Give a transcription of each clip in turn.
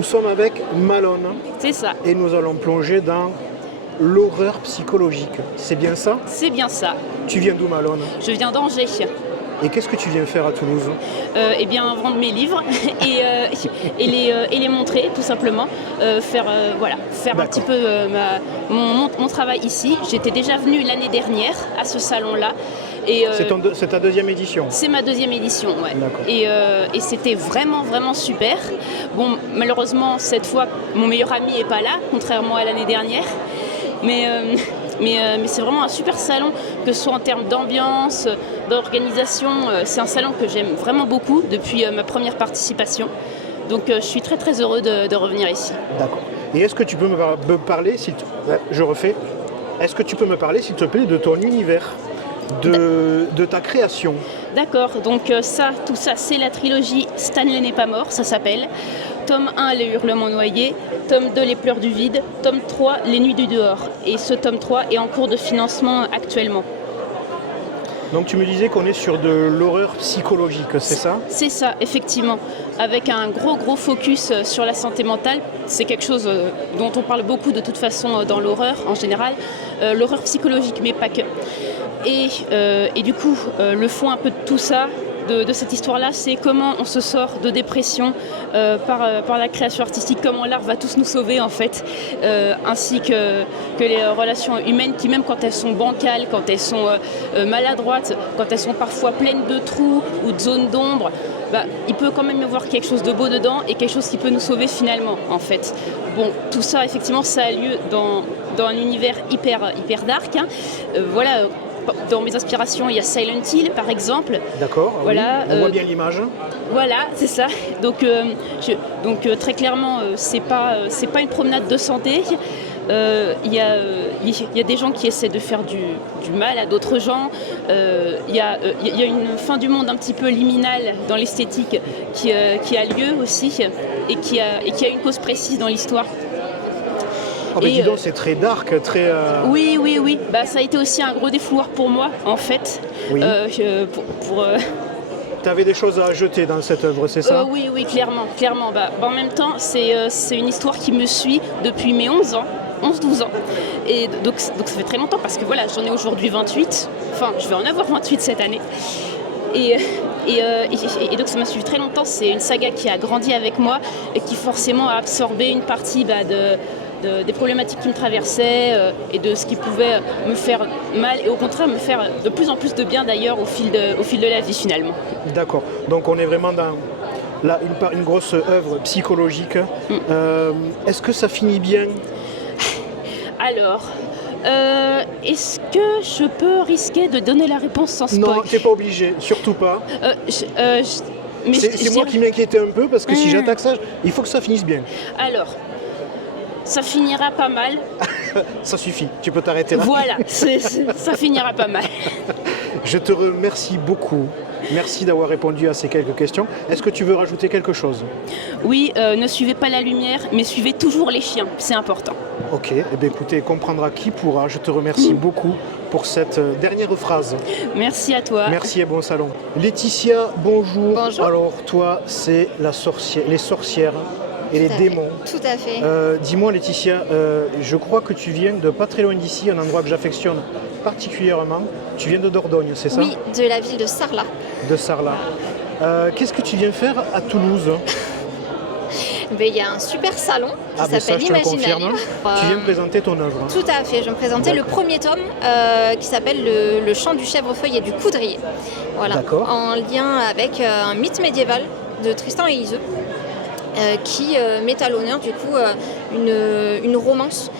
Nous sommes avec Malone C'est ça, et nous allons plonger dans l'horreur psychologique. C'est bien ça? c'est bien ça. Tu viens d'où, Malone? Je viens d'Angers. Et qu'est-ce que tu viens faire à Toulouse? Eh bien, vendre mes livres et les montrer, tout simplement. Faire un D'accord. petit peu mon travail ici. J'étais déjà venue l'année dernière à ce salon-là. Et, C'est ta deuxième édition? c'est ma deuxième édition, ouais. D'accord. Et c'était vraiment, vraiment super. Bon, malheureusement, cette fois, mon meilleur ami n'est pas là, contrairement à l'année dernière. Mais c'est vraiment un super salon, que ce soit en termes d'ambiance, d'organisation. C'est un salon que j'aime vraiment beaucoup depuis ma première participation. Donc je suis très, très heureux de revenir ici. D'accord. Et est-ce que tu peux me parler, je refais. Est-ce que tu peux me parler, s'il te plaît, de ton univers, de ta création? D'accord, donc tout ça, c'est la trilogie Stanley n'est pas mort, ça s'appelle. Tome 1, Les hurlements noyés. Tome 2, Les pleurs du vide. Tome 3, Les nuits du dehors. Et ce tome 3 est en cours de financement actuellement. Donc tu me disais qu'on est sur de l'horreur psychologique, c'est ça? C'est ça, effectivement. Avec un gros focus sur la santé mentale. C'est quelque chose dont on parle beaucoup de toute façon dans l'horreur en général. L'horreur psychologique, mais pas que. Et du coup, le fond un peu de tout ça, de cette histoire-là, c'est comment on se sort de dépression par la création artistique, comment l'art va tous nous sauver en fait, ainsi que les relations humaines qui, même quand elles sont bancales, quand elles sont maladroites, quand elles sont parfois pleines de trous ou de zones d'ombre, il peut quand même y avoir quelque chose de beau dedans et quelque chose qui peut nous sauver finalement en fait. Bon, tout ça effectivement ça a lieu dans un univers hyper dark, hein. Voilà. Dans mes inspirations, il y a Silent Hill, par exemple. D'accord, voilà, oui. On voit bien l'image. Voilà, c'est ça. Donc très clairement, c'est pas une promenade de santé. Il y a des gens qui essaient de faire du mal à d'autres gens. Il y a une fin du monde un petit peu liminale dans l'esthétique qui a lieu aussi et qui a une cause précise dans l'histoire. Oh, mais dis donc, c'est très dark, très... Oui. Ça a été aussi un gros défouloir pour moi, en fait. Oui. Tu avais des choses à ajouter dans cette œuvre, c'est ça? Oui, clairement. En même temps, c'est une histoire qui me suit depuis mes 11 ans. 11-12 ans. Et donc ça fait très longtemps parce que voilà, j'en ai aujourd'hui 28. Enfin, je vais en avoir 28 cette année. Et donc ça m'a suivi très longtemps. C'est une saga qui a grandi avec moi et qui forcément a absorbé une partie des problématiques qui me traversaient et de ce qui pouvait me faire mal et au contraire me faire de plus en plus de bien d'ailleurs au fil de la vie finalement. D'accord, donc on est vraiment dans une grosse œuvre psychologique. Est-ce que ça finit bien? Alors, est-ce que je peux risquer de donner la réponse sans spoil? Non, t'es pas obligé, surtout pas. C'est moi qui m'inquiétais un peu parce que si j'attaque ça, il faut que ça finisse bien. Alors, ça finira pas mal. Ça suffit, tu peux t'arrêter là. Voilà, ça finira pas mal. Je te remercie beaucoup. Merci d'avoir répondu à ces quelques questions. Est-ce que tu veux rajouter quelque chose? Oui, ne suivez pas la lumière, mais suivez toujours les chiens, c'est important. Ok, eh bien, écoutez, comprendra qui pourra. Je te remercie beaucoup pour cette dernière phrase. Merci à toi. Merci et bon salon. Laetitia, bonjour. Bonjour. Alors toi, c'est les sorcières et les démons. Tout à fait. Dis-moi Laetitia, je crois que tu viens de pas très loin d'ici, un endroit que j'affectionne particulièrement. Tu viens de Dordogne, c'est ça? Oui, de la ville de Sarlat. De Sarlat. Qu'est-ce que tu viens faire à Toulouse? Il y a un super salon qui s'appelle je te le confirme. Tu viens me présenter ton œuvre. Tout à fait, je vais me présenter le premier tome qui s'appelle le chant du chèvrefeuille et du coudrier. Voilà. D'accord. En lien avec un mythe médiéval de Tristan et Iseult qui met à l'honneur du coup une romance.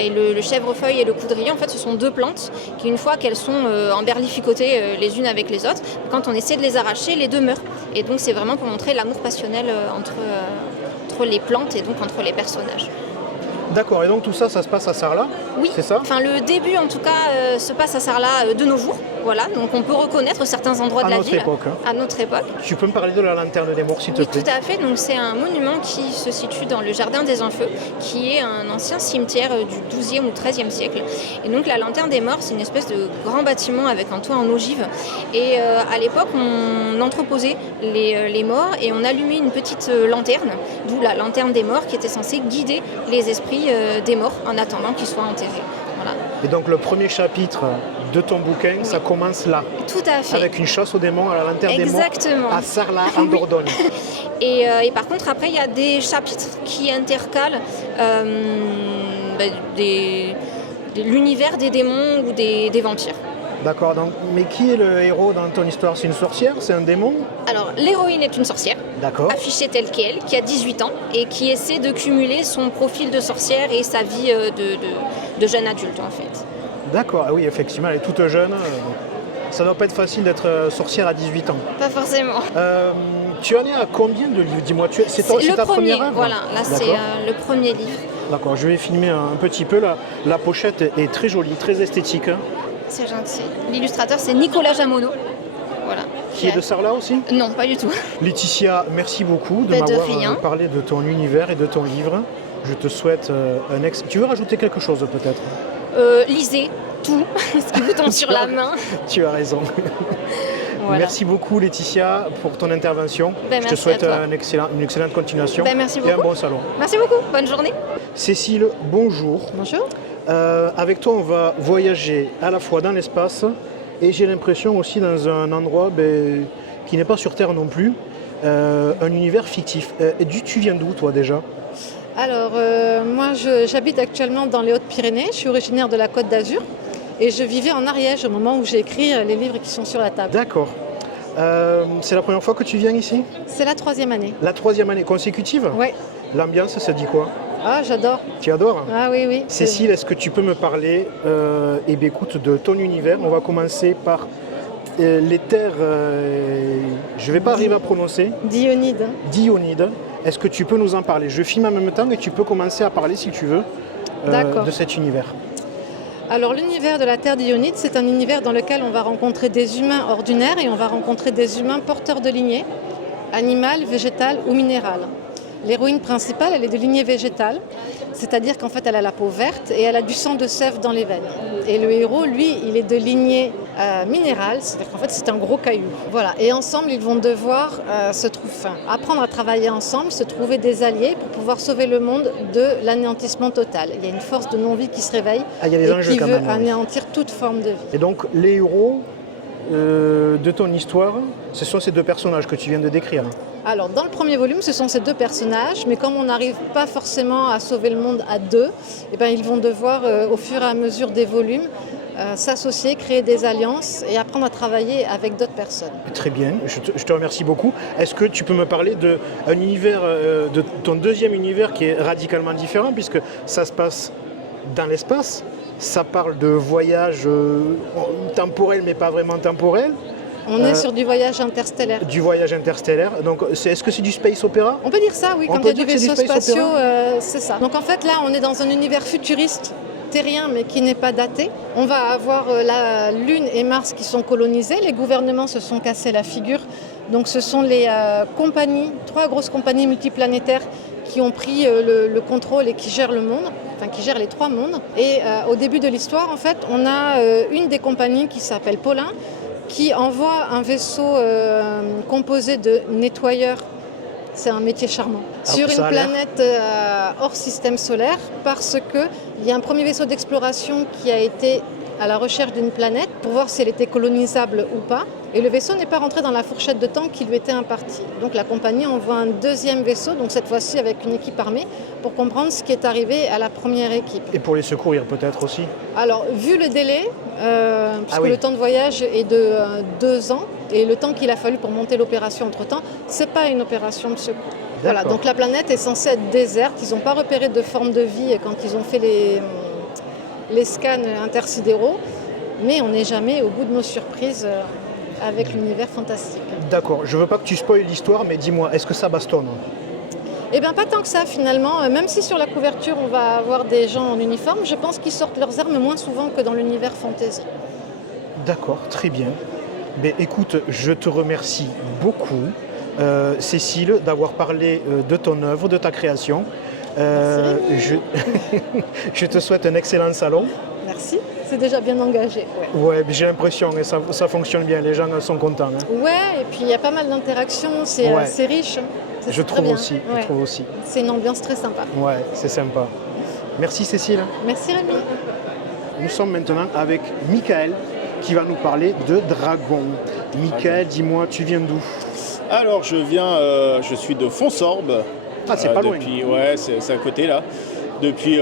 Et le chèvrefeuille et le coudrier, en fait, ce sont deux plantes qui, une fois qu'elles sont emberlificotées les unes avec les autres, quand on essaie de les arracher, les deux meurent. Et donc, c'est vraiment pour montrer l'amour passionnel entre les plantes et donc entre les personnages. D'accord, et donc tout ça, ça se passe à Sarlat? Oui, c'est ça? enfin le début en tout cas se passe à Sarlat de nos jours. Voilà, donc on peut reconnaître certains endroits de la ville à notre époque. Tu peux me parler de la lanterne des morts, s'il te plaît? Oui, tout à fait. Donc c'est un monument qui se situe dans le jardin des Enfeux, qui est un ancien cimetière du XIIe ou XIIIe siècle. Et donc la lanterne des morts, c'est une espèce de grand bâtiment avec un toit en ogive. Et à l'époque, on entreposait les morts et on allumait une petite lanterne, d'où la lanterne des morts, qui était censée guider les esprits des morts en attendant qu'ils soient enterrés. Voilà. Et donc le premier chapitre de ton bouquin, ça commence là. Tout à fait. Avec une chasse aux démons à la lanterne Exactement. des morts à Sarlat, en Dordogne. Et par contre, après, il y a des chapitres qui intercalent l'univers des démons ou des vampires. D'accord, donc, mais qui est le héros dans ton histoire? C'est une sorcière? C'est un démon? Alors, l'héroïne est une sorcière, affichée telle qu'elle, qui a 18 ans et qui essaie de cumuler son profil de sorcière et sa vie de jeune adulte, en fait. D'accord, ah oui, effectivement, elle est toute jeune. Ça doit pas être facile d'être sorcière à 18 ans. Pas forcément. Tu en es à combien de livres? Dis-moi, c'est ta première œuvre? Voilà, là c'est le premier livre. D'accord, je vais filmer un petit peu. La pochette est très jolie, très esthétique. C'est gentil. L'illustrateur, c'est Nicolas Jamonneau. Voilà. Qui est de Sarlat aussi? Non, pas du tout. Laetitia, merci beaucoup de m'avoir parlé de ton univers et de ton livre. Je te souhaite un Tu veux rajouter quelque chose peut-être? Lisez tout, ce qui vous tombe sur la main. Tu as raison. Voilà. Merci beaucoup Laetitia pour ton intervention. Je te souhaite une excellente continuation merci beaucoup. Et un bon salon. Merci beaucoup, bonne journée. Cécile, bonjour. Bonjour. Avec toi, on va voyager à la fois dans l'espace et j'ai l'impression aussi dans un endroit qui n'est pas sur Terre non plus, un univers fictif. Tu viens d'où toi déjà? Alors, moi j'habite actuellement dans les Hautes-Pyrénées, je suis originaire de la Côte d'Azur et je vivais en Ariège au moment où j'ai écrit les livres qui sont sur la table. D'accord. C'est la première fois que tu viens ici? C'est la 3e année. La 3e année consécutive? Oui. L'ambiance, ça dit quoi? Ah, j'adore. Tu adores? Ah oui, oui. Cécile, est-ce que tu peux me parler écoute, de ton univers? On va commencer par les terres, je ne vais pas arriver à prononcer. Dionyde. Dionyde. Est-ce que tu peux nous en parler? Je filme en même temps et tu peux commencer à parler, si tu veux, de cet univers. Alors l'univers de la Terre d'Ionnide, c'est un univers dans lequel on va rencontrer des humains ordinaires et on va rencontrer des humains porteurs de lignée, animale, végétale ou minérale. L'héroïne principale, elle est de lignée végétale, c'est-à-dire qu'en fait elle a la peau verte et elle a du sang de sève dans les veines. Et le héros, lui, il est de lignée minérale, c'est-à-dire qu'en fait c'est un gros caillou. Voilà. Et ensemble, ils vont devoir apprendre à travailler ensemble, se trouver des alliés pour pouvoir sauver le monde de l'anéantissement total. Il y a une force de non-vie qui se réveille et qui veut anéantir toute forme de vie. Et donc les héros de ton histoire, ce sont ces deux personnages que tu viens de décrire. Alors, dans le premier volume, ce sont ces deux personnages, mais comme on n'arrive pas forcément à sauver le monde à deux, ils vont devoir, au fur et à mesure des volumes, s'associer, créer des alliances et apprendre à travailler avec d'autres personnes. Très bien, je te remercie beaucoup. Est-ce que tu peux me parler de ton deuxième univers qui est radicalement différent, puisque ça se passe dans l'espace, ça parle de voyage temporel, mais pas vraiment temporel. On est sur du voyage interstellaire. Du voyage interstellaire. Donc, est-ce que c'est du space opéra? On peut dire ça, oui. Quand il y a des vaisseaux spatiaux, c'est ça. Donc en fait, là, on est dans un univers futuriste, terrien, mais qui n'est pas daté. On va avoir la Lune et Mars qui sont colonisés. Les gouvernements se sont cassés la figure. Donc ce sont les trois grosses compagnies multiplanétaires qui ont pris le contrôle et qui gèrent le monde, qui gèrent les trois mondes. Et au début de l'histoire, en fait, on a une des compagnies qui s'appelle Paulin, qui envoie un vaisseau composé de nettoyeurs, c'est un métier charmant, sur une planète hors système solaire, parce qu'il y a un premier vaisseau d'exploration qui a été à la recherche d'une planète pour voir si elle était colonisable ou pas. Et le vaisseau n'est pas rentré dans la fourchette de temps qui lui était impartie. Donc la compagnie envoie un deuxième vaisseau, donc cette fois-ci avec une équipe armée, pour comprendre ce qui est arrivé à la première équipe. Et pour les secourir peut-être aussi? Alors, vu le délai, puisque le temps de voyage est de 2 ans, et le temps qu'il a fallu pour monter l'opération entre-temps, ce n'est pas une opération de secours. Voilà, donc la planète est censée être déserte, ils n'ont pas repéré de forme de vie quand ils ont fait les scans intersidéraux, mais on n'est jamais au bout de nos surprises avec l'univers fantastique. D'accord, je ne veux pas que tu spoiles l'histoire, mais dis-moi, est-ce que ça bastonne? Eh bien pas tant que ça finalement, même si sur la couverture on va avoir des gens en uniforme, je pense qu'ils sortent leurs armes moins souvent que dans l'univers fantasy. D'accord, très bien. Mais écoute, je te remercie beaucoup, Cécile, d'avoir parlé de ton œuvre, de ta création. Je te souhaite un excellent salon. Merci, c'est déjà bien engagé. Ouais, j'ai l'impression que ça fonctionne bien, les gens sont contents. Hein. Ouais, et puis il y a pas mal d'interactions, c'est riche. Je trouve aussi. C'est une ambiance très sympa. Ouais, c'est sympa. Merci Cécile. Merci Rémi. Nous sommes maintenant avec Michael qui va nous parler de dragon. Michael, dis-moi, tu viens d'où? Alors je suis de Fonsorbe. Ah, c'est pas loin. Ouais, c'est à côté là. Depuis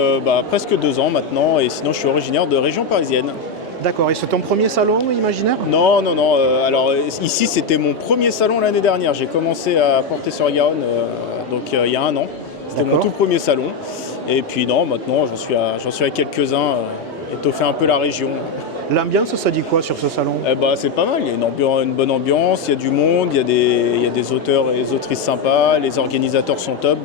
presque 2 ans maintenant, et sinon je suis originaire de région parisienne. D'accord, et c'est ton premier salon imaginaire? Non. Alors ici c'était mon premier salon l'année dernière. J'ai commencé à Portet-sur-Garonne il y a 1 an. C'était mon tout premier salon. Et puis maintenant j'en suis à quelques-uns, étoffer un peu la région. L'ambiance, ça dit quoi sur ce salon? C'est pas mal, il y a une bonne ambiance, il y a du monde, il y a des auteurs et des autrices sympas, les organisateurs sont top.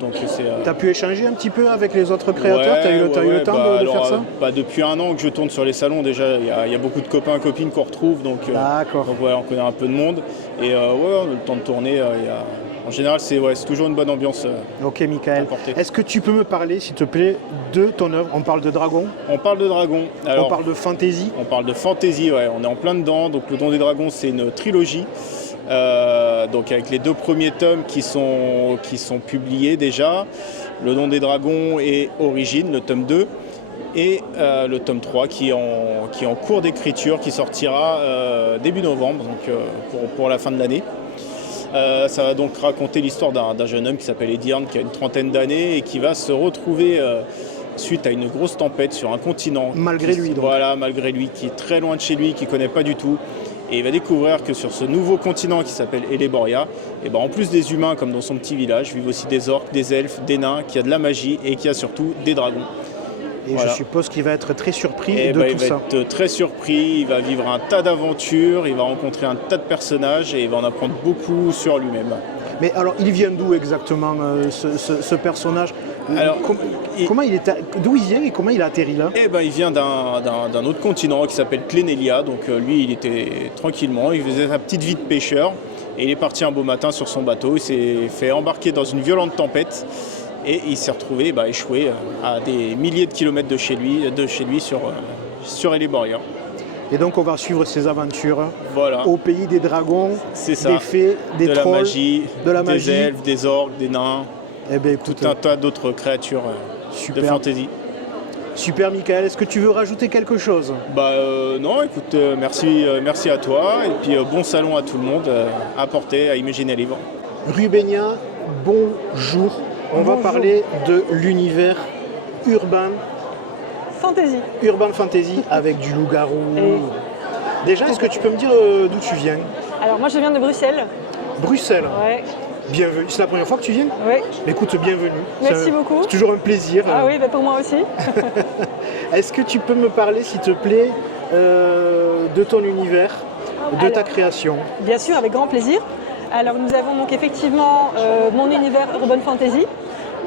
Tu as pu échanger un petit peu avec les autres créateurs? Tu as eu le temps de faire ça? Depuis 1 an que je tourne sur les salons, déjà il y a beaucoup de copains et copines qu'on retrouve, donc on connaît un peu de monde. Et on a le temps de tourner, en général c'est toujours une bonne ambiance. Ok Michael, est-ce que tu peux me parler s'il te plaît de ton œuvre? On parle de dragon? On parle de dragon. Alors, on parle de fantasy? On parle de fantasy, ouais, on est en plein dedans. Donc le Don des Dragons c'est une trilogie, donc avec les 2 premiers tomes qui sont publiés déjà. Le Don des Dragons et Origine, le tome 2. Et le tome 3 qui est en cours d'écriture, qui sortira début novembre, donc pour la fin de l'année. Ça va donc raconter l'histoire d'un jeune homme qui s'appelle Edirn, qui a une 30aine d'années et qui va se retrouver suite à une grosse tempête sur un continent. Malgré lui, donc. Voilà, malgré lui, qui est très loin de chez lui, qui ne connaît pas du tout. Et il va découvrir que sur ce nouveau continent qui s'appelle Eleboria, en plus des humains comme dans son petit village, vivent aussi des orques, des elfes, des nains, qu'il y a de la magie et qu'il y a surtout des dragons. Et je suppose qu'il va être très surpris de tout ça. Il va être très surpris, il va vivre un tas d'aventures, il va rencontrer un tas de personnages et il va en apprendre beaucoup sur lui-même. Mais alors, il vient d'où exactement ce personnage? Alors, d'où il vient et comment il a atterri là? Il vient d'un autre continent qui s'appelle Clénélia. Donc lui, il était tranquillement, il faisait sa petite vie de pêcheur et il est parti un beau matin sur son bateau. Il s'est fait embarquer dans une violente tempête. Et il s'est retrouvé échoué à des milliers de kilomètres de chez lui sur Eleboria. Et donc on va suivre ses aventures au pays des dragons, des fées, des trolls, de la magie, des elfes, des orques, des nains, tout un tas d'autres créatures de fantasy. Super Michael, est-ce que tu veux rajouter quelque chose? Non, écoute, merci à toi et puis bon salon à tout le monde, à porter, à imaginer livre. Rubenia, bonjour. On va parler de l'univers urban fantasy avec du loup-garou. Déjà, est-ce que tu peux me dire d'où tu viens? Alors moi je viens de Bruxelles. Bruxelles? Ouais. Bienvenue. C'est la première fois que tu viens? Oui. Écoute, bienvenue. Merci beaucoup. C'est toujours un plaisir. Ah oui, pour moi aussi. Est-ce que tu peux me parler, s'il te plaît, de ton univers, ta création? Bien sûr, avec grand plaisir. Alors nous avons donc effectivement mon univers Urban Fantasy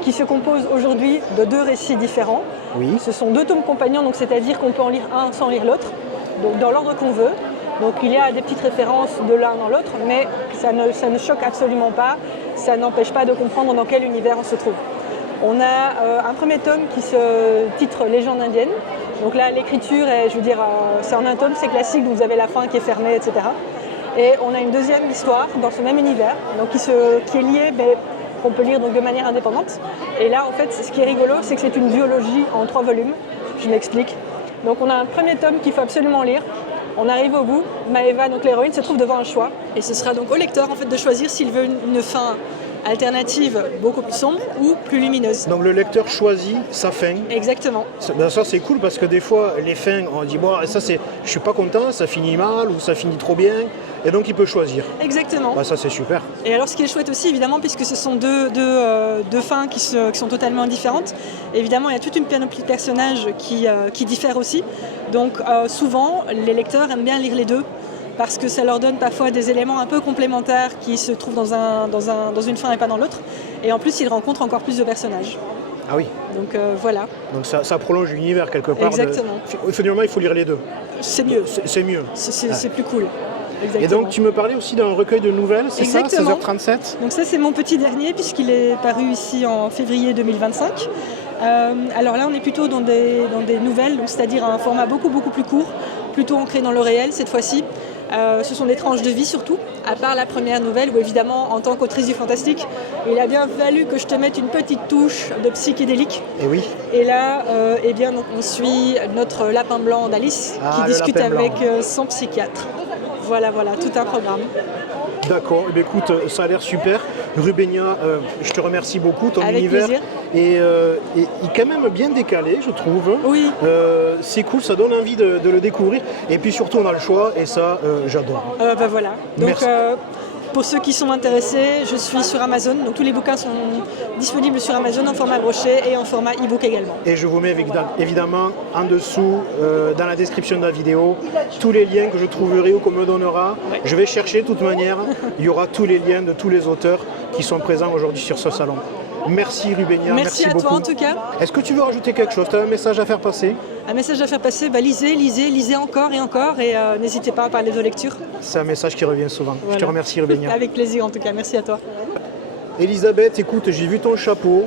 qui se compose aujourd'hui de 2 récits différents. Oui. Ce sont 2 tomes compagnons, donc c'est-à-dire qu'on peut en lire un sans lire l'autre, donc dans l'ordre qu'on veut. Donc il y a des petites références de l'un dans l'autre, mais ça ne choque absolument pas, ça n'empêche pas de comprendre dans quel univers on se trouve. On a un premier tome qui se titre Légende indienne. Donc là l'écriture est, c'est en un tome, c'est classique, vous avez la fin qui est fermée, etc. Et on a une deuxième histoire dans ce même univers, donc qui est liée, qu'on peut lire donc de manière indépendante. Et là, en fait, ce qui est rigolo, c'est que c'est une duologie en 3 volumes. Je m'explique. Donc on a un premier tome qu'il faut absolument lire. On arrive au bout. Maeva, donc l'héroïne, se trouve devant un choix. Et ce sera donc au lecteur en fait, de choisir s'il veut une fin alternative beaucoup plus sombre ou plus lumineuse. Donc le lecteur choisit sa fin. Exactement. Ça c'est cool parce que des fois les fins on dit je suis pas content, ça finit mal ou ça finit trop bien et donc il peut choisir. Exactement. Ça c'est super. Et alors ce qui est chouette aussi évidemment puisque ce sont deux fins qui sont totalement différentes, évidemment il y a toute une panoplie de personnages qui diffèrent aussi. Donc souvent les lecteurs aiment bien lire les deux. Parce que ça leur donne parfois des éléments un peu complémentaires qui se trouvent dans une fin et pas dans l'autre. Et en plus, ils rencontrent encore plus de personnages. Ah oui. Donc voilà. Donc ça prolonge l'univers quelque part. Exactement. Finalement, il faut lire les deux. C'est mieux. C'est mieux. C'est plus cool. Exactement. Et donc tu me parlais aussi d'un recueil de nouvelles, c'est ça, 16h37 ? Donc ça c'est mon petit dernier puisqu'il est paru ici en février 2025. Alors là on est plutôt dans des nouvelles, c'est-à-dire un format beaucoup plus court, plutôt ancré dans le réel cette fois-ci. Ce sont des tranches de vie surtout, à part la première nouvelle où évidemment en tant qu'autrice du fantastique, il a bien fallu que je te mette une petite touche de psychédélique. Et oui. Et là, eh bien, donc, on suit notre lapin blanc d'Alice qui discute avec son psychiatre. Voilà, tout un programme. D'accord, eh bien, écoute, ça a l'air super. Rubénia, je te remercie beaucoup, ton avec univers plaisir. est quand même bien décalé, je trouve. Oui. C'est cool, ça donne envie de le découvrir. Et puis surtout, on a le choix, et ça, j'adore. Voilà. Donc, merci. pour ceux qui sont intéressés, je suis sur Amazon. Donc tous les bouquins sont disponibles sur Amazon en format brochet et en format e-book également. Et je vous mets évidemment en dessous, dans la description de la vidéo, tous les liens que je trouverai ou qu'on me donnera. Ouais. Je vais chercher de toute manière. Il y aura tous les liens de tous les auteurs qui sont présents aujourd'hui sur ce salon. Merci Rubénia, Merci à beaucoup. toi en tout cas. Est-ce que tu veux rajouter quelque chose? Tu as un message à faire passer? Un message à faire passer, lisez encore et encore et n'hésitez pas à parler de lecture. C'est un message qui revient souvent. Voilà. Je te remercie Rubénia. Avec plaisir en tout cas, merci à toi. Elisabeth, écoute, j'ai vu ton chapeau.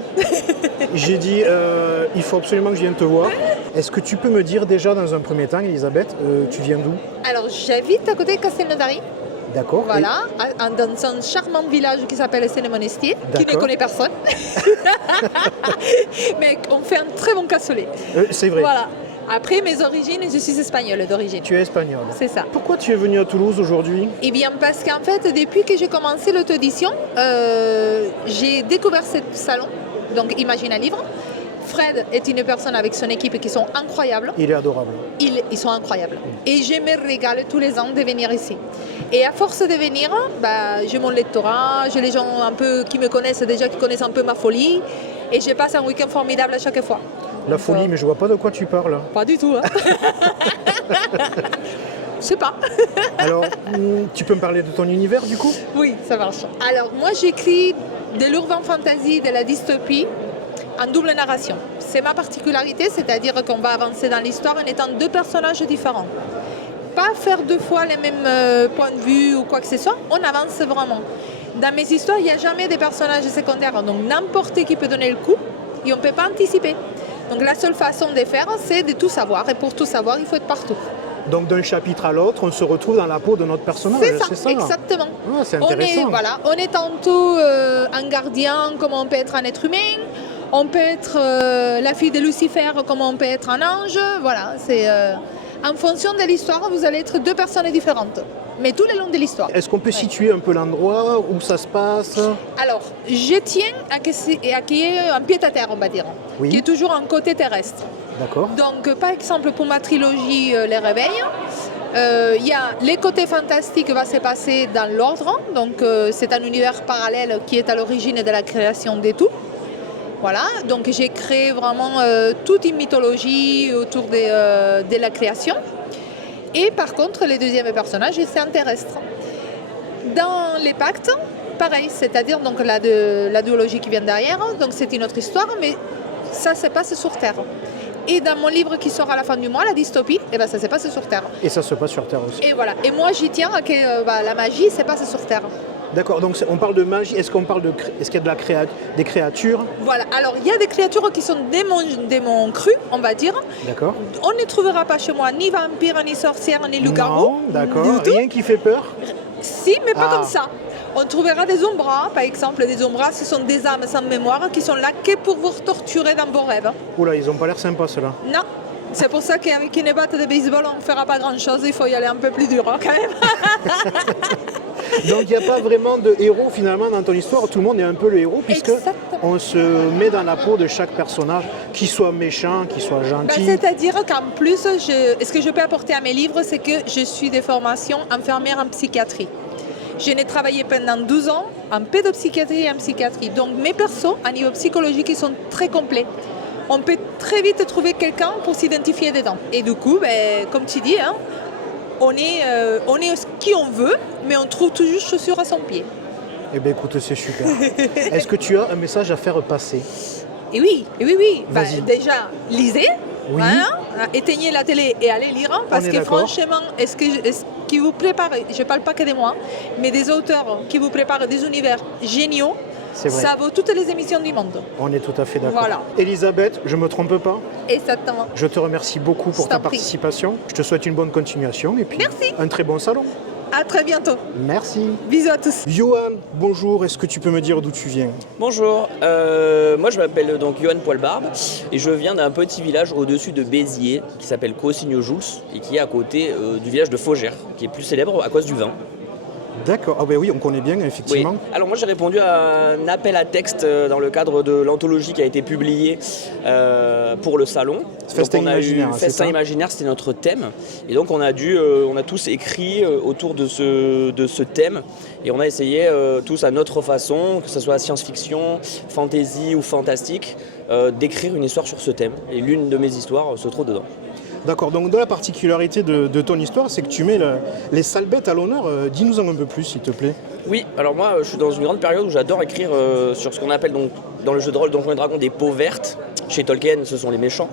J'ai dit, il faut absolument que je vienne te voir. Est-ce que tu peux me dire déjà dans un premier temps, Elisabeth, tu viens d'où? Alors, j'habite à côté de Castelnaudary. D'accord. Voilà, dans un charmant village qui s'appelle Séné-Monestier, qui ne D'accord. connaît personne. Mais on fait un très bon cassoulet. C'est vrai. Voilà. Après, mes origines, je suis espagnole d'origine. Tu es espagnole. C'est ça. Pourquoi tu es venue à Toulouse aujourd'hui? Eh bien, parce qu'en fait, depuis que j'ai commencé l'auto-édition, j'ai découvert ce salon, donc Imagine un livre. Fred est une personne avec son équipe qui sont incroyables. Il est adorable. Ils sont incroyables. Et je me régale tous les ans de venir ici. Et à force de venir, j'ai mon lectorat, j'ai les gens un peu qui me connaissent déjà, qui connaissent un peu ma folie. Et je passe un week-end formidable à chaque fois. La folie, mais je vois pas de quoi tu parles. Pas du tout. Hein. Je sais pas. Alors, tu peux me parler de ton univers du coup? Oui, ça marche. Alors, moi, j'écris de l'urban fantasy, de la dystopie, en double narration. C'est ma particularité, c'est-à-dire qu'on va avancer dans l'histoire en étant deux personnages différents. Pas faire deux fois les mêmes points de vue ou quoi que ce soit, on avance vraiment. Dans mes histoires, il n'y a jamais des personnages secondaires, donc n'importe qui peut donner le coup et on ne peut pas anticiper. Donc la seule façon de faire, c'est de tout savoir, et pour tout savoir, il faut être partout. Donc d'un chapitre à l'autre, on se retrouve dans la peau de notre personnage. C'est ça, exactement. Ah, c'est intéressant. On est tantôt un gardien, comme on peut être un être humain. On peut être la fille de Lucifer, comme on peut être un ange. Voilà, c'est en fonction de l'histoire, vous allez être deux personnes différentes, mais tout le long de l'histoire. Est-ce qu'on peut situer un peu l'endroit où ça se passe? Alors, je tiens à qu'il y ait un pied-à-terre, on va dire, Oui. qui est toujours un côté terrestre. D'accord. Donc, par exemple, pour ma trilogie Les Réveils, il y a les côtés fantastiques qui va se passer dans l'ordre. Donc, c'est un univers parallèle qui est à l'origine de la création des tout. Voilà, donc j'ai créé vraiment toute une mythologie autour de la création. Et par contre, le deuxième personnage, c'est un terrestre. Dans les pactes, pareil, c'est-à-dire donc la duologie qui vient derrière, donc c'est une autre histoire, mais ça se passe sur Terre. Et dans mon livre qui sort à la fin du mois, la dystopie, ça se passe sur Terre. Et ça se passe sur Terre aussi. Et voilà, et moi j'y tiens à que la magie se passe sur Terre. D'accord, donc on parle de magie, est-ce qu'il y a des créatures? Voilà, alors il y a des créatures qui sont démons crus, on va dire. D'accord. On ne trouvera pas chez moi ni vampires, ni sorcières, ni loups-garous. Non, d'accord, rien qui fait peur? Si, mais pas comme ça. On trouvera des ombras, par exemple. Des ombras, ce sont des âmes sans mémoire qui sont là que pour vous torturer dans vos rêves. Oula, ils ont pas l'air sympas ceux-là. Non, c'est pour ça qu'avec une batte de baseball, on ne fera pas grand-chose. Il faut y aller un peu plus dur, hein, quand même. Donc il n'y a pas vraiment de héros finalement dans ton histoire, tout le monde est un peu le héros puisque on se met dans la peau de chaque personnage, qu'il soit méchant, qu'il soit gentil. C'est-à-dire qu'en plus, ce que je peux apporter à mes livres, c'est que je suis de formation infirmière en psychiatrie. Je n'ai travaillé pendant 12 ans en pédopsychiatrie et en psychiatrie. Donc mes persos, à niveau psychologique, ils sont très complets. On peut très vite trouver quelqu'un pour s'identifier dedans. Et du coup, comme tu dis, hein, on est qui on veut, mais on trouve toujours chaussure à son pied. Eh bien écoute, c'est super. Est-ce que tu as un message à faire passer? oui. Bah, Vas-y. déjà, lisez, Oui. éteignez la télé et allez lire, parce On est que d'accord. franchement, est-ce qui vous prépare, je parle pas que de moi, mais des auteurs qui vous préparent des univers géniaux, C'est vrai. ça vaut toutes les émissions du monde. On est tout à fait d'accord. Voilà. Elisabeth, je me trompe pas. Exactement. Je te remercie beaucoup pour Je ta t'en prie. participation. Je te souhaite une bonne continuation et puis Merci. un très bon salon. À très bientôt. Merci. Bisous à tous. Johan, bonjour. Est-ce que tu peux me dire d'où tu viens? Bonjour, moi je m'appelle donc Johan Poilbarbe et je viens d'un petit village au-dessus de Béziers qui s'appelle Cossigno-Jouls et qui est à côté du village de Faugères, qui est plus célèbre à cause du vin. D'accord. Ah ben oui, on connaît bien, effectivement. Oui. Alors moi j'ai répondu à un appel à texte dans le cadre de l'anthologie qui a été publiée pour le salon. Festin Donc, on a eu imaginaire, c'est Festin ça imaginaire, c'était notre thème. Et donc on a tous écrit autour de ce thème et on a essayé tous à notre façon, que ce soit science-fiction, fantasy ou fantastique, d'écrire une histoire sur ce thème. Et l'une de mes histoires se trouve dedans. D'accord. Donc, la particularité de ton histoire, c'est que tu mets les sales bêtes à l'honneur. Dis-nous-en un peu plus, s'il te plaît. Oui, alors moi je suis dans une grande période où j'adore écrire sur ce qu'on appelle donc, dans le jeu de rôle Donjons et Dragons des peaux vertes. Chez Tolkien, ce sont les méchants.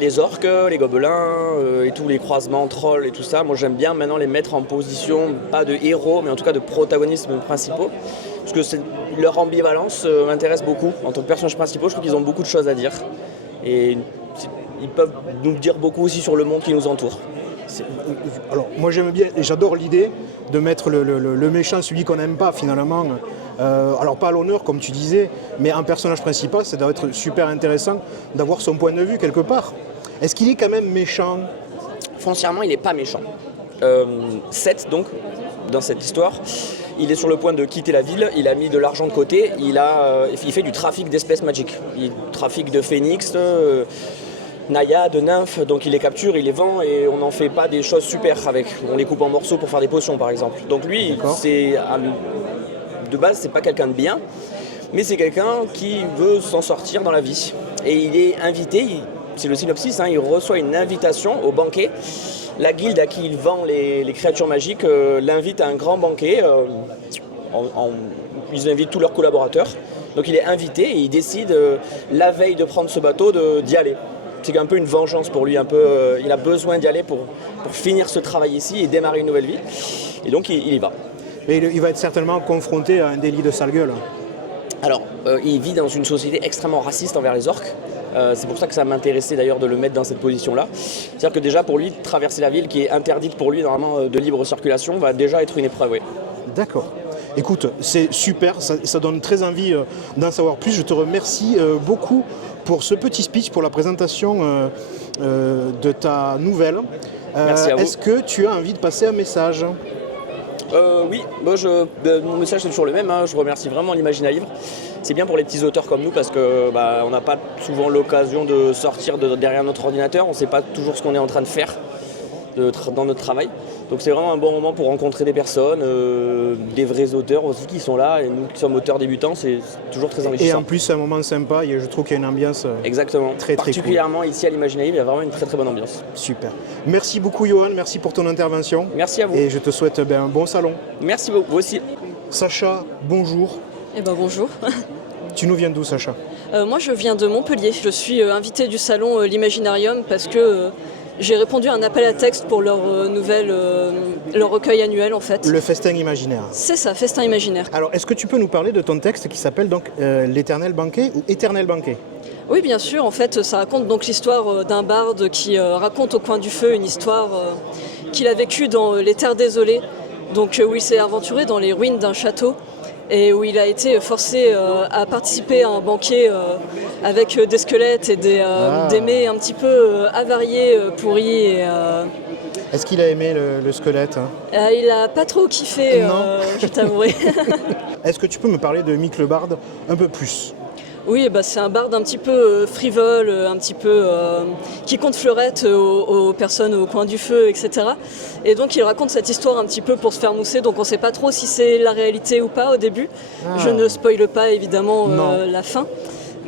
Les orques, les gobelins et tous les croisements, trolls et tout ça. Moi j'aime bien maintenant les mettre en position, pas de héros, mais en tout cas de protagonistes principaux. Parce que leur ambivalence m'intéresse beaucoup. En tant que personnages principaux, je trouve qu'ils ont beaucoup de choses à dire. Et ils peuvent nous dire beaucoup aussi sur le monde qui nous entoure. Alors, moi j'aime bien et j'adore l'idée de mettre le méchant, celui qu'on n'aime pas finalement. Alors pas à l'honneur comme tu disais, mais un personnage principal, ça doit être super intéressant d'avoir son point de vue quelque part. Est-ce qu'il est quand même méchant? Foncièrement, il n'est pas méchant. Seth, donc, dans cette histoire, il est sur le point de quitter la ville, il a mis de l'argent de côté, il fait du trafic d'espèces magiques. Il trafique de phénix, naïades, de nymphes, donc il les capture, il les vend et on n'en fait pas des choses super avec. On les coupe en morceaux pour faire des potions par exemple. Donc lui, de base, c'est pas quelqu'un de bien, mais c'est quelqu'un qui veut s'en sortir dans la vie. Et il est invité, c'est le synopsis, il reçoit une invitation au banquet. La guilde à qui il vend les créatures magiques l'invite à un grand banquet. Ils invitent tous leurs collaborateurs. Donc il est invité et il décide la veille de prendre ce bateau d'y aller. C'est un peu une vengeance pour lui, il a besoin d'y aller pour finir ce travail ici et démarrer une nouvelle vie. Et donc il y va. Mais il va être certainement confronté à un délit de sale gueule. Alors, il vit dans une société extrêmement raciste envers les orques. C'est pour ça que ça m'intéressait d'ailleurs de le mettre dans cette position-là. C'est-à-dire que déjà pour lui, traverser la ville qui est interdite pour lui normalement de libre circulation va déjà être une épreuve. Oui. D'accord. Écoute, c'est super, ça donne très envie d'en savoir plus. Je te remercie beaucoup pour ce petit speech, pour la présentation de ta nouvelle. Merci à vous. Est-ce que tu as envie de passer un message ? Oui, mon message c'est toujours le même, je remercie vraiment l'Imagina Livre. C'est bien pour les petits auteurs comme nous parce que on n'a pas souvent l'occasion de sortir derrière notre ordinateur, on ne sait pas toujours ce qu'on est en train de faire dans notre travail. Donc c'est vraiment un bon moment pour rencontrer des personnes, des vrais auteurs aussi qui sont là, et nous qui sommes auteurs débutants, c'est toujours très enrichissant. Et en plus c'est un moment sympa, et je trouve qu'il y a une ambiance Exactement. très Particulièrement ici à l'Imagina Livre, il y a vraiment une très très bonne ambiance. Super. Merci beaucoup Johan, merci pour ton intervention. Merci à vous. Et je te souhaite un bon salon. Merci beaucoup, vous aussi. Sacha, bonjour. Eh ben bonjour. Tu nous viens d'où Sacha ? Moi je viens de Montpellier. Je suis invitée du salon l'Imaginarium parce que j'ai répondu à un appel à texte pour leur leur recueil annuel en fait. Le festin imaginaire. C'est ça, Festin imaginaire. Alors est-ce que tu peux nous parler de ton texte qui s'appelle donc L'Éternel Banquet ou Éternel Banquet ? Oui bien sûr, en fait ça raconte donc l'histoire d'un barde qui raconte au coin du feu une histoire qu'il a vécue dans les terres désolées, donc où il s'est aventuré dans les ruines d'un château et où il a été forcé à participer à un banquet avec des squelettes et des mets un petit peu avariés, pourris. Est-ce qu'il a aimé le squelette ? Il a pas trop kiffé, je t'avouerai. Est-ce que tu peux me parler de Mick le Barde un peu plus ? Oui, c'est un barde un petit peu frivole, un petit peu qui compte fleurette aux personnes au coin du feu, etc. Et donc il raconte cette histoire un petit peu pour se faire mousser, donc on ne sait pas trop si c'est la réalité ou pas au début. Je ne spoile pas évidemment la fin.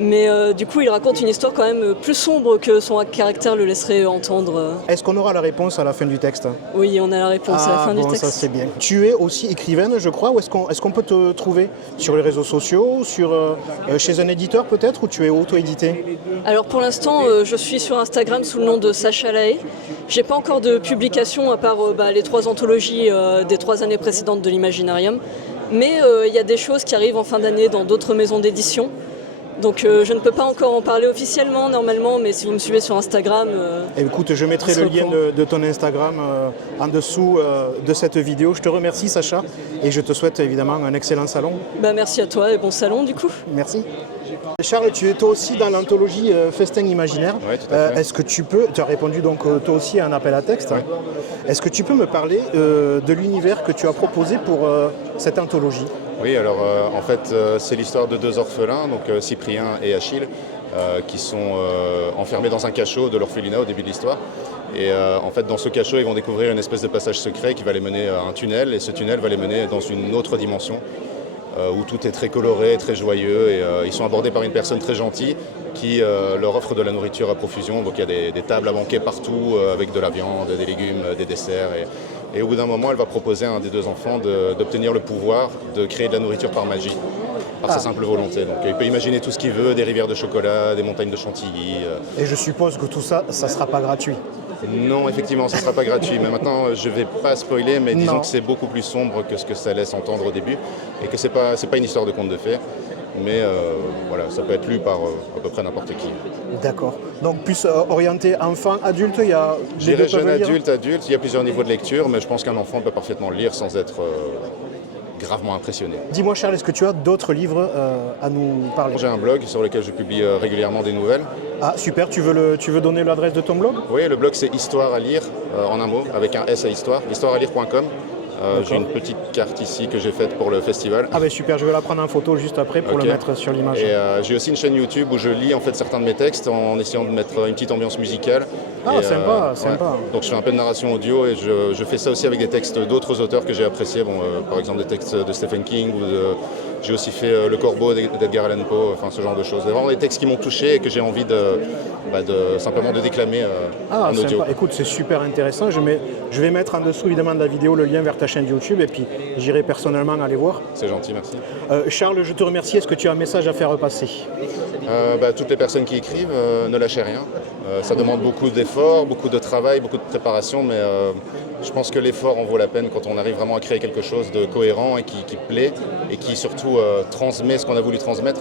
Mais du coup, il raconte une histoire quand même plus sombre que son caractère le laisserait entendre. Est-ce qu'on aura la réponse à la fin du texte? Oui, on a la réponse à la fin du texte. Ça c'est bien. Tu es aussi écrivaine, je crois, ou est-ce qu'on peut te trouver sur les réseaux sociaux, chez un éditeur peut-être, ou tu es auto-édité? Alors pour l'instant, je suis sur Instagram sous le nom de Sacha Lahaye. J'ai pas encore de publication à part les 3 anthologies des 3 années précédentes de l'Imaginarium. Mais il y a des choses qui arrivent en fin d'année dans d'autres maisons d'édition. Donc je ne peux pas encore en parler officiellement normalement, mais si vous me suivez sur Instagram... Écoute, je mettrai le lien de ton Instagram en dessous de cette vidéo. Je te remercie Sacha et je te souhaite évidemment un excellent salon. Merci à toi et bon salon du coup. Merci. Charles, tu es toi aussi dans l'anthologie Festin Imaginaire. Oui, tout à fait. Est-ce que tu as répondu donc toi aussi à un appel à texte. Oui. Est-ce que tu peux me parler de l'univers que tu as proposé pour cette anthologie? Oui, alors en fait c'est l'histoire de 2 orphelins, donc Cyprien et Achille, qui sont enfermés dans un cachot de l'orphelinat au début de l'histoire. Et en fait dans ce cachot ils vont découvrir une espèce de passage secret qui va les mener à un tunnel, et ce tunnel va les mener dans une autre dimension où tout est très coloré, très joyeux, et ils sont abordés par une personne très gentille qui leur offre de la nourriture à profusion. Donc il y a des tables à banquet partout avec de la viande, des légumes, des desserts. Et au bout d'un moment, elle va proposer à un des 2 enfants d'obtenir le pouvoir de créer de la nourriture par magie, par sa simple volonté. Donc il peut imaginer tout ce qu'il veut, des rivières de chocolat, des montagnes de chantilly. Et je suppose que tout ça, ça ne sera pas gratuit. Non, effectivement, ça ne sera pas gratuit. Mais maintenant, je ne vais pas spoiler, mais disons que c'est beaucoup plus sombre que ce que ça laisse entendre au début. Et que ce n'est pas une histoire de conte de fées. Mais voilà, ça peut être lu par à peu près n'importe qui. D'accord. Donc plus orienté enfant, adulte, il y a... Je dirais jeune adulte, il y a plusieurs niveaux de lecture, mais je pense qu'un enfant peut parfaitement le lire sans être gravement impressionné. Dis-moi Charles, est-ce que tu as d'autres livres à nous parler? J'ai un blog sur lequel je publie régulièrement des nouvelles. Ah super, tu veux donner l'adresse de ton blog? Oui, le blog c'est Histoire à lire, en un mot, avec un S à histoire, histoirealire.com. J'ai une petite carte ici que j'ai faite pour le festival. Ah ben super, je vais la prendre en photo juste après pour le mettre sur l'image. Et j'ai aussi une chaîne YouTube où je lis en fait certains de mes textes en essayant de mettre une petite ambiance musicale. Ah et, sympa. Donc je fais un peu de narration audio et je fais ça aussi avec des textes d'autres auteurs que j'ai appréciés. Par exemple des textes de Stephen King ou j'ai aussi fait Le Corbeau d'Edgar Allan Poe, enfin ce genre de choses. C'est vraiment des textes qui m'ont touché et que j'ai envie simplement de déclamer en audio. Sympa. Écoute, c'est super intéressant. Je vais mettre en dessous évidemment de la vidéo le lien vers ta chaîne YouTube et puis j'irai personnellement aller voir. C'est gentil, merci. Charles, je te remercie. Est-ce que tu as un message à faire passer? Toutes les personnes qui écrivent, ne lâchez rien. Ça demande beaucoup d'efforts, beaucoup de travail, beaucoup de préparation, mais je pense que l'effort en vaut la peine quand on arrive vraiment à créer quelque chose de cohérent et qui plaît et qui surtout transmet ce qu'on a voulu transmettre.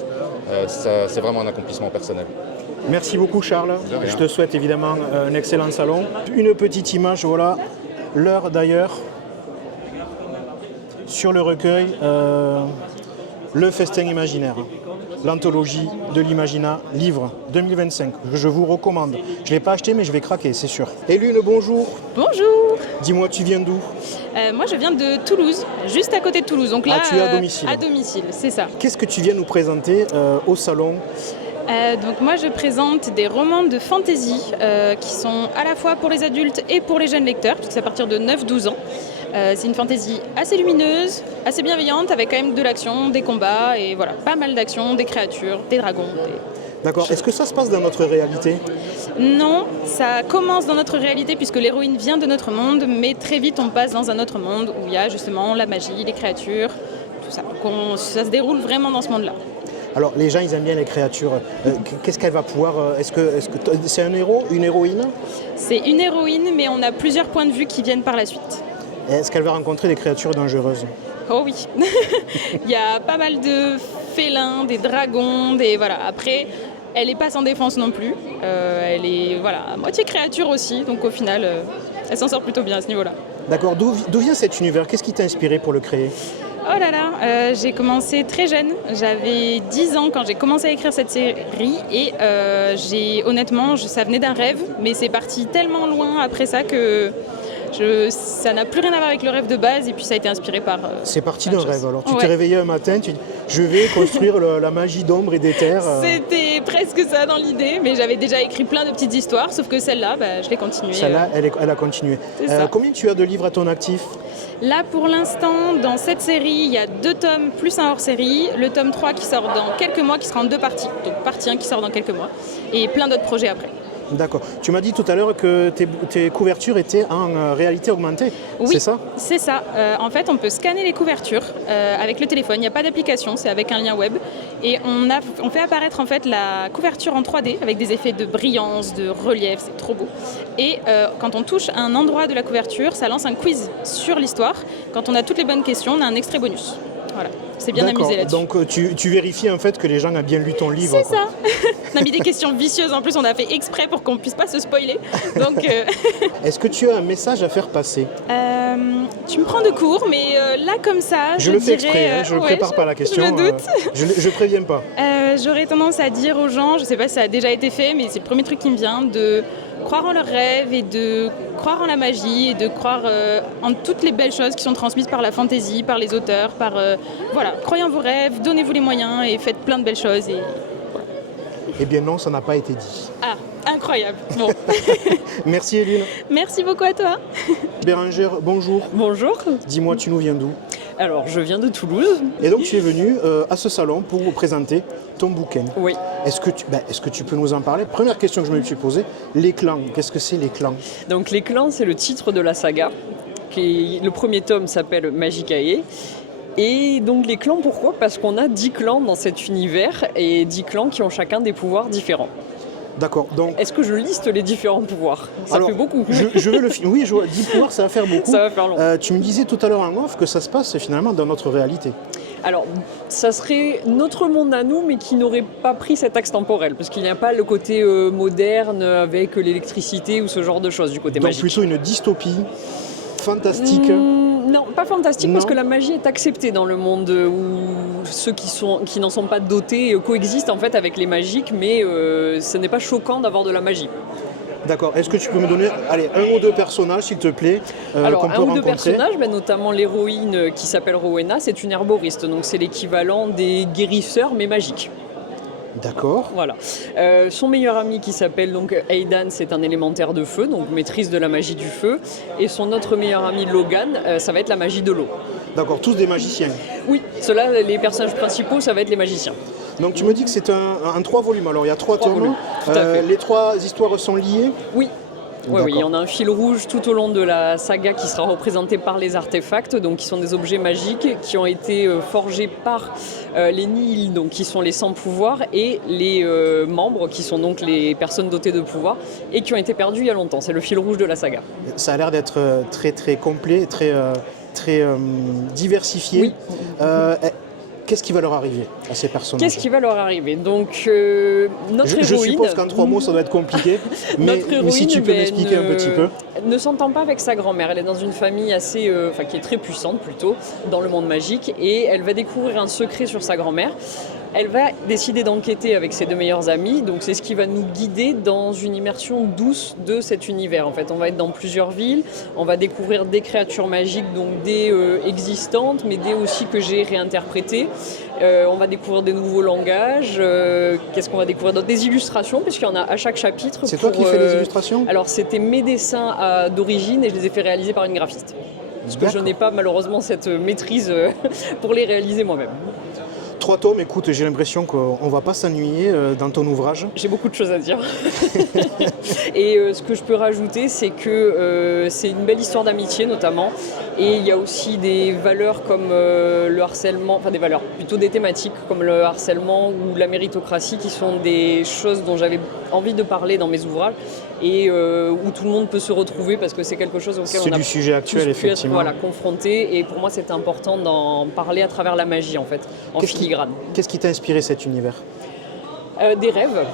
C'est vraiment un accomplissement personnel. Merci beaucoup Charles. Je te souhaite évidemment un excellent salon. Une petite image, voilà, l'heure d'ailleurs, sur le recueil Le Festin Imaginaire, l'anthologie de l'Imagina, livre 2025, que je vous recommande. Je ne l'ai pas acheté mais je vais craquer, c'est sûr. Et Lune, bonjour. Bonjour. Dis-moi, tu viens d'où? Moi je viens de Toulouse, juste à côté de Toulouse. Donc là, tu es à domicile. À domicile, c'est ça. Qu'est-ce que tu viens nous présenter au salon? Donc moi je présente des romans de fantasy qui sont à la fois pour les adultes et pour les jeunes lecteurs, puisque c'est à partir de 9-12 ans. C'est une fantasy assez lumineuse, assez bienveillante, avec quand même de l'action, des combats, et voilà, pas mal d'action, des créatures, des dragons. D'accord. Est-ce que ça se passe dans notre réalité? Non, ça commence dans notre réalité puisque l'héroïne vient de notre monde, mais très vite on passe dans un autre monde où il y a justement la magie, les créatures, tout ça. Donc ça se déroule vraiment dans ce monde-là. Alors les gens ils aiment bien les créatures. Qu'est-ce qu'elle va pouvoir Est-ce que c'est un héros, une héroïne? C'est une héroïne, mais on a plusieurs points de vue qui viennent par la suite. Est-ce qu'elle va rencontrer des créatures dangereuses? Oh oui, il y a pas mal de félins, des dragons, voilà. Après, elle n'est pas sans défense non plus. Elle est à moitié créature aussi, donc au final, elle s'en sort plutôt bien à ce niveau-là. D'accord. D'où vient cet univers? Qu'est-ce qui t'a inspiré pour le créer? Oh là là, j'ai commencé très jeune. J'avais 10 ans quand j'ai commencé à écrire cette série et honnêtement, ça venait d'un rêve, mais c'est parti tellement loin après ça que ça n'a plus rien à voir avec le rêve de base et puis ça a été inspiré par... C'est parti d'un rêve alors. Tu t'es réveillé un matin, je vais construire la magie d'ombre et d'éther. C'était presque ça dans l'idée, mais j'avais déjà écrit plein de petites histoires, sauf que celle-là, je l'ai continuée. Celle-là, elle a continué. Combien tu as de livres à ton actif? Là, pour l'instant, dans cette série, il y a 2 tomes plus un hors-série. Le tome 3 qui sort dans quelques mois, qui sera en 2 parties. Donc partie 1 qui sort dans quelques mois. Et plein d'autres projets après. D'accord. Tu m'as dit tout à l'heure que tes couvertures étaient en réalité augmentée, oui, c'est ça? C'est ça. En fait, on peut scanner les couvertures avec le téléphone. Il n'y a pas d'application, c'est avec un lien web. Et on fait apparaître en fait la couverture en 3D avec des effets de brillance, de relief, c'est trop beau. Et quand on touche un endroit de la couverture, ça lance un quiz sur l'histoire. Quand on a toutes les bonnes questions, on a un extrait bonus. Voilà, c'est bien amusé là-dessus. Donc tu vérifies en fait que les gens ont bien lu ton livre. C'est ça. On a mis des questions vicieuses en plus, on a fait exprès pour qu'on ne puisse pas se spoiler. Donc, Est-ce que tu as un message à faire passer? Tu me prends de court, mais là comme ça, je le fais exprès, je ne prépare pas la question. Je me doute. Je préviens pas. J'aurais tendance à dire aux gens, je ne sais pas si ça a déjà été fait, mais c'est le premier truc qui me vient, de croire en leurs rêves et de croire en la magie et de croire en toutes les belles choses qui sont transmises par la fantaisie, par les auteurs, voilà, croyez en vos rêves, donnez-vous les moyens et faites plein de belles choses. Eh bien non, ça n'a pas été dit. Ah, incroyable. Bon. Merci Eline. Merci beaucoup à toi. Bérengère, bonjour. Bonjour. Dis-moi, tu nous viens d'où? Alors, je viens de Toulouse. Et donc tu es venue à ce salon pour vous présenter ton bouquin. Oui. Est-ce que tu peux nous en parler? Première question que je me suis posée, les clans, qu'est-ce que c'est les clans? Donc les clans, c'est le titre de la saga. Le premier tome s'appelle Magicae. Et donc les clans, pourquoi? Parce qu'on a 10 clans dans cet univers et 10 clans qui ont chacun des pouvoirs différents. D'accord. Donc... Est-ce que je liste les différents pouvoirs? Ça fait beaucoup. Je veux le film. Oui, 10 pouvoirs, ça va faire beaucoup. Ça va faire long. Tu me disais tout à l'heure en off que ça se passe finalement dans notre réalité. Alors, ça serait notre monde à nous, mais qui n'aurait pas pris cet axe temporel, parce qu'il n'y a pas le côté moderne avec l'électricité ou ce genre de choses du côté magique. Donc plutôt une dystopie fantastique. Non, pas fantastique, parce que la magie est acceptée dans le monde où ceux qui n'en sont pas dotés coexistent en fait avec les magiques, mais ce n'est pas choquant d'avoir de la magie. D'accord. Est-ce que tu peux me donner un ou deux personnages, s'il te plaît, Alors, qu'on peut rencontrer? Un ou deux personnages, notamment l'héroïne qui s'appelle Rowena, c'est une herboriste, donc c'est l'équivalent des guérisseurs, mais magiques. D'accord. Voilà. Son meilleur ami qui s'appelle donc Aidan, c'est un élémentaire de feu, donc maîtrise de la magie du feu. Et son autre meilleur ami Logan, ça va être la magie de l'eau. D'accord, tous des magiciens. Oui, ceux-là, les personnages principaux, ça va être les magiciens. Donc tu me dis que c'est un 3 volumes, alors il y a 3 tomes. Volumes, tout à fait. Les 3 histoires sont liées? Oui. Oui, on a un fil rouge tout au long de la saga qui sera représenté par les artefacts, donc qui sont des objets magiques qui ont été forgés par les Nihil, donc qui sont les sans pouvoir, et les membres qui sont donc les personnes dotées de pouvoir et qui ont été perdus il y a longtemps. C'est le fil rouge de la saga. Ça a l'air d'être très très complet, très diversifié. Oui. Qu'est-ce qui va leur arriver à ces personnages? Qu'est-ce qui va leur arriver? Donc, notre héroïne... Je suppose qu'en 3 mots, ça doit être compliqué, mais si tu peux m'expliquer un petit peu. Ne s'entend pas avec sa grand-mère. Elle est dans une famille assez, qui est très puissante plutôt, dans le monde magique, et elle va découvrir un secret sur sa grand-mère. Elle va décider d'enquêter avec ses 2 meilleurs amis, donc c'est ce qui va nous guider dans une immersion douce de cet univers. En fait, on va être dans plusieurs villes, on va découvrir des créatures magiques, donc des existantes, mais des aussi que j'ai réinterprétées. On va découvrir des nouveaux langages. Qu'est-ce qu'on va découvrir d'autre? Des illustrations, puisqu'il y en a à chaque chapitre. C'est toi qui fais les illustrations? Alors, c'était mes dessins d'origine et je les ai fait réaliser par une graphiste. Parce que je n'ai pas malheureusement cette maîtrise pour les réaliser moi-même. 3 tomes, écoute, j'ai l'impression qu'on ne va pas s'ennuyer dans ton ouvrage. J'ai beaucoup de choses à dire. Et ce que je peux rajouter, c'est que c'est une belle histoire d'amitié notamment. Et il y a aussi des valeurs comme le harcèlement, enfin des valeurs, plutôt des thématiques comme le harcèlement ou la méritocratie qui sont des choses dont j'avais envie de parler dans mes ouvrages et où tout le monde peut se retrouver parce que c'est quelque chose auquel on a du sujet actuel, effectivement. Être confronté. Et pour moi, c'est important d'en parler à travers la magie en fait, en filigrane. Qu'est-ce qui t'a inspiré cet univers? Des rêves.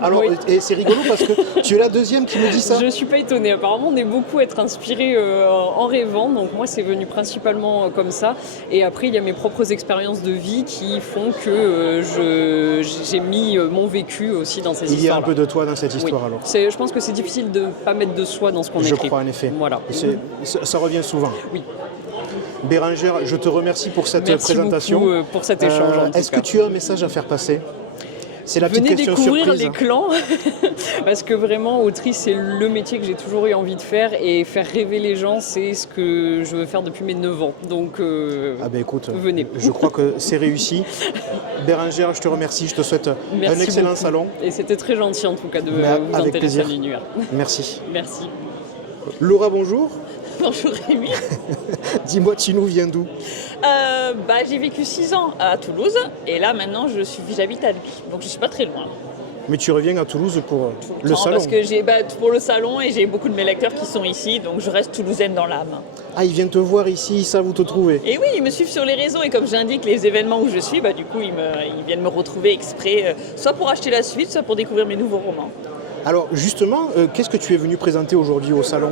Alors, oui. Et c'est rigolo parce que tu es la deuxième qui me dit ça. Je ne suis pas étonnée. Apparemment, on est beaucoup à être inspiré en rêvant. Donc moi, c'est venu principalement comme ça. Et après, il y a mes propres expériences de vie qui font que j'ai mis mon vécu aussi dans ces histoires. Il y a un peu de toi dans cette histoire alors. Je pense que c'est difficile de ne pas mettre de soi dans ce qu'on écrit. Je crois en effet. Voilà. Ça revient souvent. Oui. Bérengère, je te remercie pour cette Merci présentation. beaucoup pour cet échange. en tout Est-ce que cas. tu as un message à faire passer? C'est la petite Venez question découvrir surprise. les clans, parce que vraiment, autrice, c'est le métier que j'ai toujours eu envie de faire, et faire rêver les gens, c'est ce que je veux faire depuis mes 9 ans. Donc, Ah ben écoute, venez. je crois que c'est réussi. Bérengère, je te remercie, je te souhaite Merci un excellent beaucoup. salon. Et c'était très gentil en tout cas de Mais vous avec intéresser plaisir. à l'univers. Merci. Merci. Laura, bonjour. Bonjour Rémi. Dis-moi, tu nous viens d'où? J'ai vécu 6 ans à Toulouse et là maintenant j'habite à Lui, donc je suis pas très loin. Mais tu reviens à Toulouse pour le Non, salon. parce que pour le salon et j'ai beaucoup de mes lecteurs qui sont ici, donc je reste toulousaine dans l'âme. Ah, ils viennent te voir ici, ils savent où te trouver. Et oui, ils me suivent sur les réseaux et comme j'indique les événements où je suis, du coup ils viennent me retrouver exprès, soit pour acheter la suite, soit pour découvrir mes nouveaux romans. Alors justement, qu'est-ce que tu es venu présenter aujourd'hui au salon?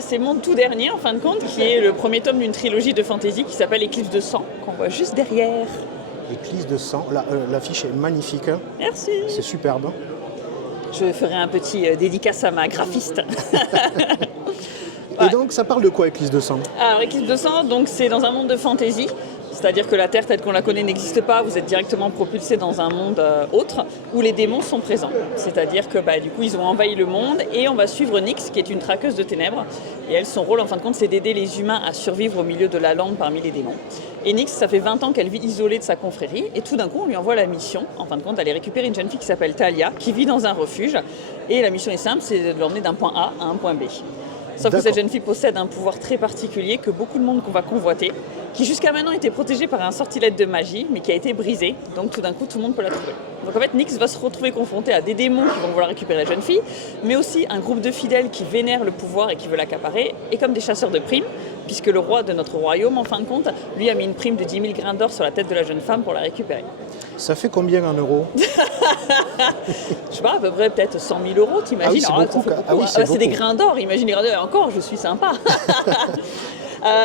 C'est mon tout dernier en fin de compte, qui est le premier tome d'une trilogie de fantasy qui s'appelle Éclipse de sang, qu'on voit juste derrière. Éclipse de sang, l'affiche est magnifique. Hein. Merci. C'est superbe. Je ferai un petit dédicace à ma graphiste. Et donc ça parle de quoi, Éclipse de sang? Alors Éclipse de sang, donc c'est dans un monde de fantasy. C'est-à-dire que la Terre telle qu'on la connaît n'existe pas, vous êtes directement propulsé dans un monde autre où les démons sont présents. C'est-à-dire que du coup ils ont envahi le monde et on va suivre Nyx qui est une traqueuse de ténèbres. Et elle, son rôle en fin de compte, c'est d'aider les humains à survivre au milieu de la lande parmi les démons. Et Nyx, ça fait 20 ans qu'elle vit isolée de sa confrérie et tout d'un coup on lui envoie la mission, en fin de compte, d'aller récupérer une jeune fille qui s'appelle Talia, qui vit dans un refuge. Et la mission est simple, c'est de l'emmener d'un point A à un point B. Sauf que cette jeune fille possède un pouvoir très particulier que beaucoup de monde va convoiter, qui jusqu'à maintenant était protégé par un sortilège de magie, mais qui a été brisé. Donc tout d'un coup, tout le monde peut la trouver. Donc en fait, Nyx va se retrouver confrontée à des démons qui vont vouloir récupérer la jeune fille, mais aussi un groupe de fidèles qui vénèrent le pouvoir et qui veulent l'accaparer, et comme des chasseurs de primes, puisque le roi de notre royaume, en fin de compte, lui a mis une prime de 10 000 grains d'or sur la tête de la jeune femme pour la récupérer. Ça fait combien en euros? Je sais pas, à peu près peut-être 100 000 euros, t'imagines? Ah oui, c'est beaucoup. C'est des grains d'or, imagine les grains d'or, et encore, je suis sympa.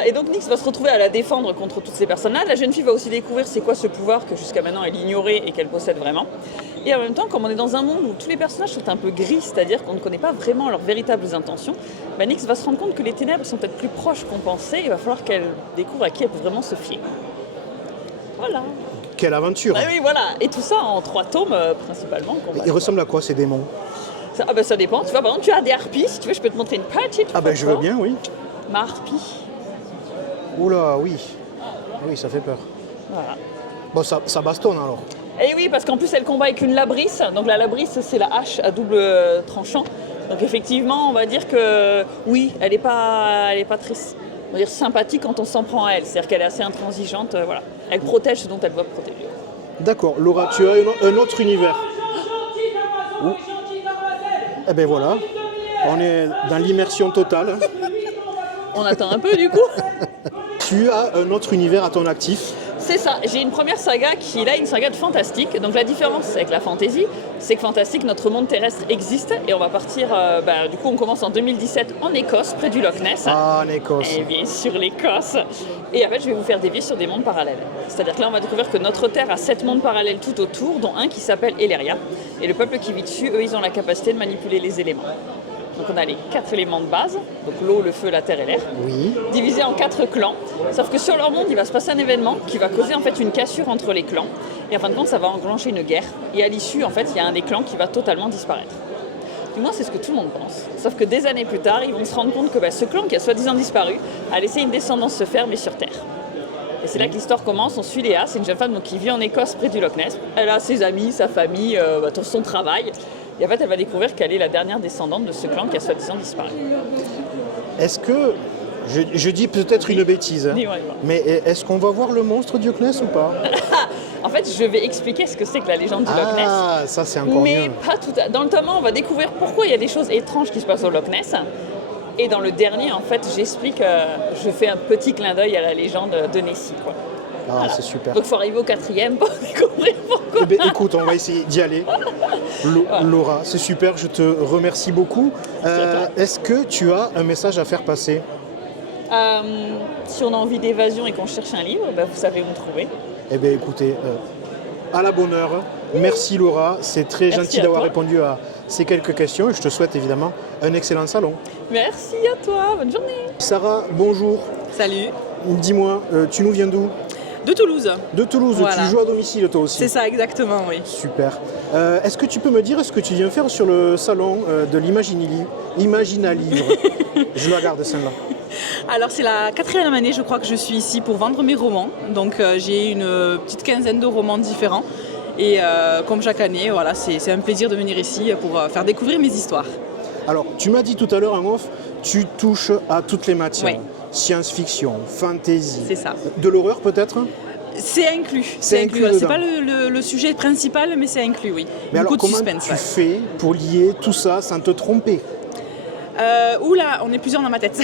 Et donc Nyx va se retrouver à la défendre contre toutes ces personnes-là. La jeune fille va aussi découvrir c'est quoi ce pouvoir que jusqu'à maintenant elle ignorait et qu'elle possède vraiment. Et en même temps, comme on est dans un monde où tous les personnages sont un peu gris, c'est-à-dire qu'on ne connaît pas vraiment leurs véritables intentions, Nyx va se rendre compte que les ténèbres sont peut-être plus proches qu'on pensait. Il va falloir qu'elle découvre à qui elle peut vraiment se fier. Voilà. Quelle aventure! Oui, voilà. Et tout ça en 3 tomes principalement. Ils ressemblent à quoi ces démons? Ça dépend. Tu vois, par exemple, tu as des harpies. Si tu veux, je peux te montrer une petite. Je veux bien, oui. Ma harpie. Oula, oui. Oui, ça fait peur. Voilà. Bon, ça bastonne alors. Et oui, parce qu'en plus, elle combat avec une labrisse. Donc la labrisse, c'est la hache à double tranchant. Donc effectivement, on va dire que oui, elle n'est pas très, on va dire, sympathique quand on s'en prend à elle. C'est-à-dire qu'elle est assez intransigeante. Voilà. Elle protège ce dont elle doit protéger. D'accord. Laura, tu as un autre univers. Où... Eh ben voilà. On est dans l'immersion totale. On attend un peu du coup. Tu as un autre univers à ton actif. C'est ça, j'ai une première saga qui est là, une saga de fantastique. Donc la différence avec la fantasy, c'est que fantastique, notre monde terrestre existe et on va partir, du coup on commence en 2017 en Écosse, près du Loch Ness. Ah, en Écosse. Et bien sûr l'Écosse. Et en fait je vais vous faire dévier sur des mondes parallèles. C'est-à-dire que là on va découvrir que notre Terre a 7 mondes parallèles tout autour, dont un qui s'appelle Eléria. Et le peuple qui vit dessus, eux, ils ont la capacité de manipuler les éléments. Donc on a les 4 éléments de base, donc l'eau, le feu, la terre et l'air, divisés en 4 clans. Sauf que sur leur monde, il va se passer un événement qui va causer en fait une cassure entre les clans. Et en fin de compte, ça va enclencher une guerre. Et à l'issue, en fait, il y a un des clans qui va totalement disparaître. Du moins, c'est ce que tout le monde pense. Sauf que des années plus tard, ils vont se rendre compte que ce clan qui a soi-disant disparu a laissé une descendance se faire, mais sur Terre. Et c'est là que l'histoire commence. On suit Léa, c'est une jeune femme qui vit en Écosse près du Loch Ness. Elle a ses amis, sa famille, son travail. Et en fait, elle va découvrir qu'elle est la dernière descendante de ce clan qui a soi-disant disparu. Est-ce que, je dis peut-être une bêtise, mais est-ce qu'on va voir le monstre du Loch Ness ou pas? En fait, je vais expliquer ce que c'est que la légende du Loch Ness. Ah, ça c'est encore mais mieux. Pas tout dans le tome 1, on va découvrir pourquoi il y a des choses étranges qui se passent au Loch Ness. Et dans le dernier, en fait, j'explique, je fais un petit clin d'œil à la légende de Nessie, quoi. Ah, voilà. C'est super. Donc il faut arriver au 4e pour découvrir pourquoi. Écoute, on va essayer d'y aller. Laura, c'est super, je te remercie beaucoup. Est-ce que tu as un message à faire passer? Si on a envie d'évasion et qu'on cherche un livre, vous savez où me trouver. Eh bien écoutez, à la bonne heure. Merci Laura, c'est très gentil d'avoir répondu à ces quelques questions et je te souhaite évidemment un excellent salon. Merci à toi, bonne journée. Sarah, bonjour. Salut. dis-moi, tu nous viens d'où? De Toulouse. De Toulouse, Voilà. Tu joues à domicile toi aussi? C'est ça, exactement, oui. Super. Est-ce que tu peux me dire ce que tu viens faire sur le salon de l'Imagina Livre? Je la garde celle-là. Alors c'est la 4e année, je crois que je suis ici pour vendre mes romans. Donc j'ai une petite quinzaine de romans différents. Et comme chaque année, voilà, c'est un plaisir de venir ici pour faire découvrir mes histoires. Alors, tu m'as dit tout à l'heure en off, tu touches à toutes les matières. Oui. Science-fiction, fantasy. C'est ça. De l'horreur peut-être? C'est inclus. C'est inclus C'est dedans. pas le sujet principal, mais c'est inclus, oui. Mais Beaucoup alors, de comment suspense. tu fais pour lier tout ça sans te tromper? Oula, on est plusieurs dans ma tête.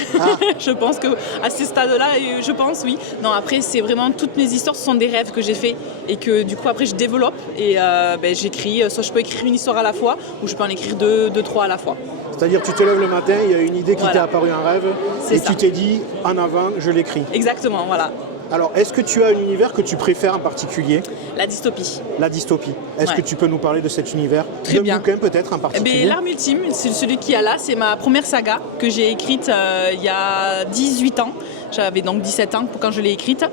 Je pense que à ce stade-là, je pense, oui. Non, après, c'est vraiment toutes mes histoires, ce sont des rêves que j'ai faits et que du coup, après, je développe et j'écris. Soit je peux écrire une histoire à la fois, ou je peux en écrire deux, trois à la fois. C'est-à-dire, tu te lèves le matin, il y a une idée qui t'est apparue en rêve, et ça. tu t'es dit, en avant, je l'écris. Exactement, voilà. Alors, est-ce que tu as un univers que tu préfères en particulier? La dystopie. La dystopie. Est-ce Ouais. que tu peux nous parler de cet univers? Très bien. D'un bouquin peut-être en particulier? L'Arme Ultime, c'est celui qui est là, c'est ma première saga que j'ai écrite il y a 18 ans. J'avais donc 17 ans quand je l'ai écrite.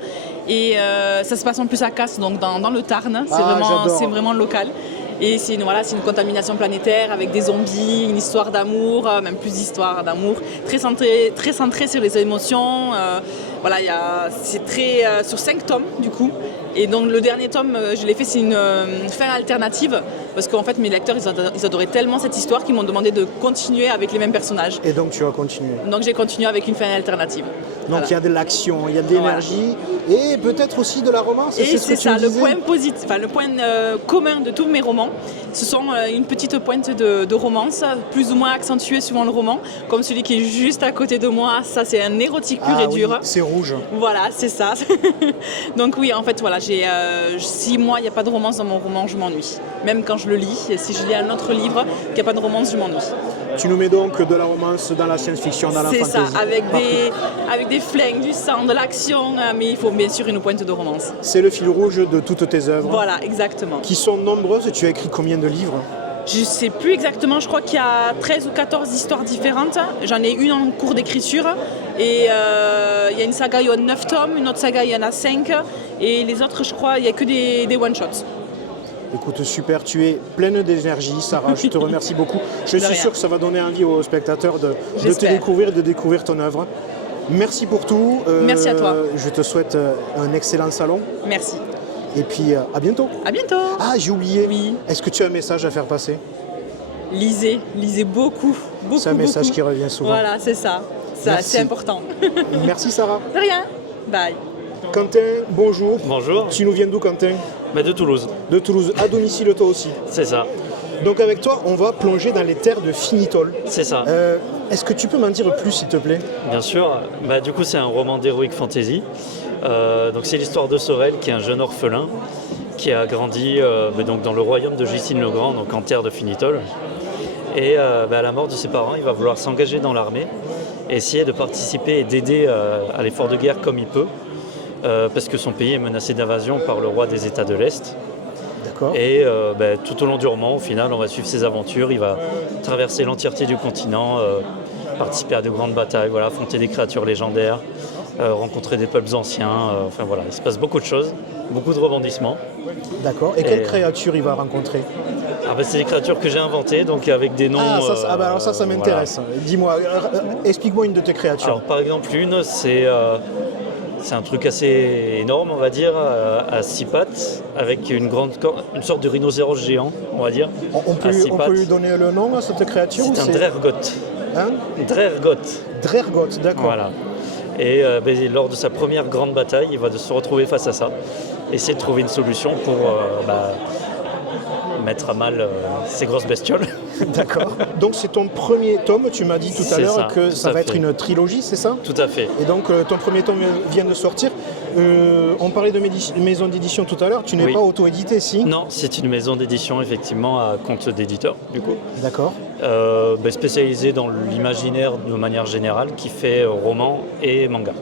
Et ça se passe en plus à Castres, donc dans le Tarn. C'est vraiment local. Et c'est une contamination planétaire avec des zombies, une histoire d'amour, même plus d'histoire d'amour, très centrée sur les émotions. C'est très sur 5 tomes du coup. Et donc le dernier tome, je l'ai fait, c'est une fin alternative, parce qu'en fait mes lecteurs ils adoraient tellement cette histoire qu'ils m'ont demandé de continuer avec les mêmes personnages. Et donc tu as continué. Donc j'ai continué avec une fin alternative. Donc il y a de l'action, il y a de l'énergie et peut-être aussi de la romance. Et c'est ça, le point positif, le point commun de tous mes romans, ce sont une petite pointe de romance, plus ou moins accentuée suivant le roman, comme celui qui est juste à côté de moi, ça c'est un érotique pur et dur. Oui, c'est rouge. Voilà, c'est ça. Donc oui, en fait, voilà, si moi il n'y a pas de romance dans mon roman, je m'ennuie. Même quand je le lis, si je lis un autre livre, qu'il n'y a pas de romance, je m'ennuie. Tu nous mets donc de la romance dans la science-fiction, dans la fantasy. C'est ça, avec des flingues, du sang, de l'action, mais il faut bien sûr une pointe de romance. C'est le fil rouge de toutes tes œuvres. Voilà, exactement. Qui sont nombreuses. Tu as écrit combien de livres? Je ne sais plus exactement, je crois qu'il y a 13 ou 14 histoires différentes. J'en ai une en cours d'écriture. Et il y a une saga, il y a 9 tomes, une autre saga, il y en a 5. Et les autres, je crois, il n'y a que des one-shots. Écoute, super, tu es pleine d'énergie, Sarah, je te remercie beaucoup. Je suis sûr que ça va donner envie aux spectateurs de te découvrir, de découvrir ton œuvre. Merci pour tout. Merci à toi. Je te souhaite un excellent salon. Merci. Et puis, à bientôt. À bientôt. Ah, j'ai oublié. Oui. Est-ce que tu as un message à faire passer? Lisez beaucoup. C'est un message qui revient souvent. Voilà, c'est ça. C'est important. Merci, Sarah. De rien. Bye. Quentin, bonjour. Bonjour. Tu nous viens d'où, Quentin? De Toulouse. De Toulouse, à domicile toi aussi. C'est ça. Donc avec toi, on va plonger dans les terres de Finitol. C'est ça. Est-ce que tu peux m'en dire plus, s'il te plaît? Bien sûr. Du coup, c'est un roman d'heroic fantasy. Donc c'est l'histoire de Sorel, qui est un jeune orphelin qui a grandi donc dans le royaume de Justine le Grand, donc en terre de Finitol. Et à la mort de ses parents, il va vouloir s'engager dans l'armée et essayer de participer et d'aider à l'effort de guerre comme il peut. Parce que son pays est menacé d'invasion par le roi des États de l'Est. D'accord. Et tout au long du roman, au final, on va suivre ses aventures. Il va traverser l'entièreté du continent, participer à de grandes batailles, affronter des créatures légendaires, rencontrer des peuples anciens. Il se passe beaucoup de choses, beaucoup de rebondissements. D'accord. Et quelles créatures il va rencontrer? C'est des créatures que j'ai inventées, donc avec des noms... alors ça m'intéresse. Voilà. Dis-moi, explique-moi une de tes créatures. Alors par exemple, une, c'est un truc assez énorme, on va dire, à 6 pattes, avec une sorte de rhinocéros géant, on va dire. On peut lui donner le nom à cette créature? C'est un Drergoth. Hein? Drergoth, d'accord. Voilà. Et lors de sa première grande bataille, il va se retrouver face à ça, essayer de trouver une solution pour mettre à mal ces grosses bestioles. D'accord. Donc c'est ton premier tome, tu m'as dit tout à l'heure que ça va être une trilogie, c'est ça? Tout à fait. Et donc ton premier tome vient de sortir. On parlait de maison d'édition tout à l'heure, tu n'es pas auto-édité, si? Non, c'est une maison d'édition effectivement à compte d'éditeur, du coup. D'accord. Spécialisée dans l'imaginaire de manière générale, qui fait roman et manga.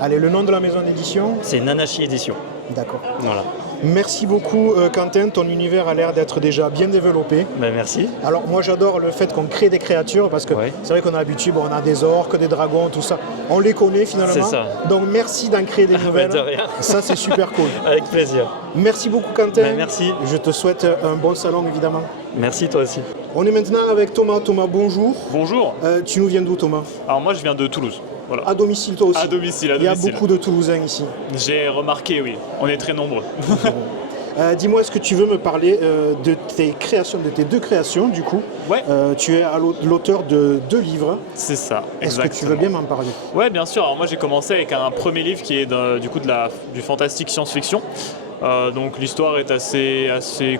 Allez, le nom de la maison d'édition? C'est Nanashi Édition. D'accord. Voilà. Merci beaucoup Quentin, ton univers a l'air d'être déjà bien développé. Merci. Alors moi j'adore le fait qu'on crée des créatures parce que c'est vrai qu'on a l'habitude, on a des orques, des dragons, tout ça. On les connaît finalement. C'est ça. Donc merci d'en créer des nouvelles. De rien. Ça c'est super cool. Avec plaisir. Merci beaucoup Quentin. Merci. Je te souhaite un bon salon évidemment. Merci toi aussi. On est maintenant avec Thomas. Thomas, bonjour. Bonjour. Tu nous viens d'où Thomas? Alors moi je viens de Toulouse. Voilà. À domicile toi aussi? À domicile, Il y a beaucoup de Toulousains ici. J'ai remarqué, oui. On est très nombreux. Dis-moi, est-ce que tu veux me parler de tes créations, de tes deux créations du coup? Ouais. Tu es l'auteur de 2 livres. C'est ça, Est-ce exactement. que tu veux bien m'en parler? Ouais, bien sûr. Alors moi j'ai commencé avec un premier livre qui est du fantastique science-fiction. Donc l'histoire est assez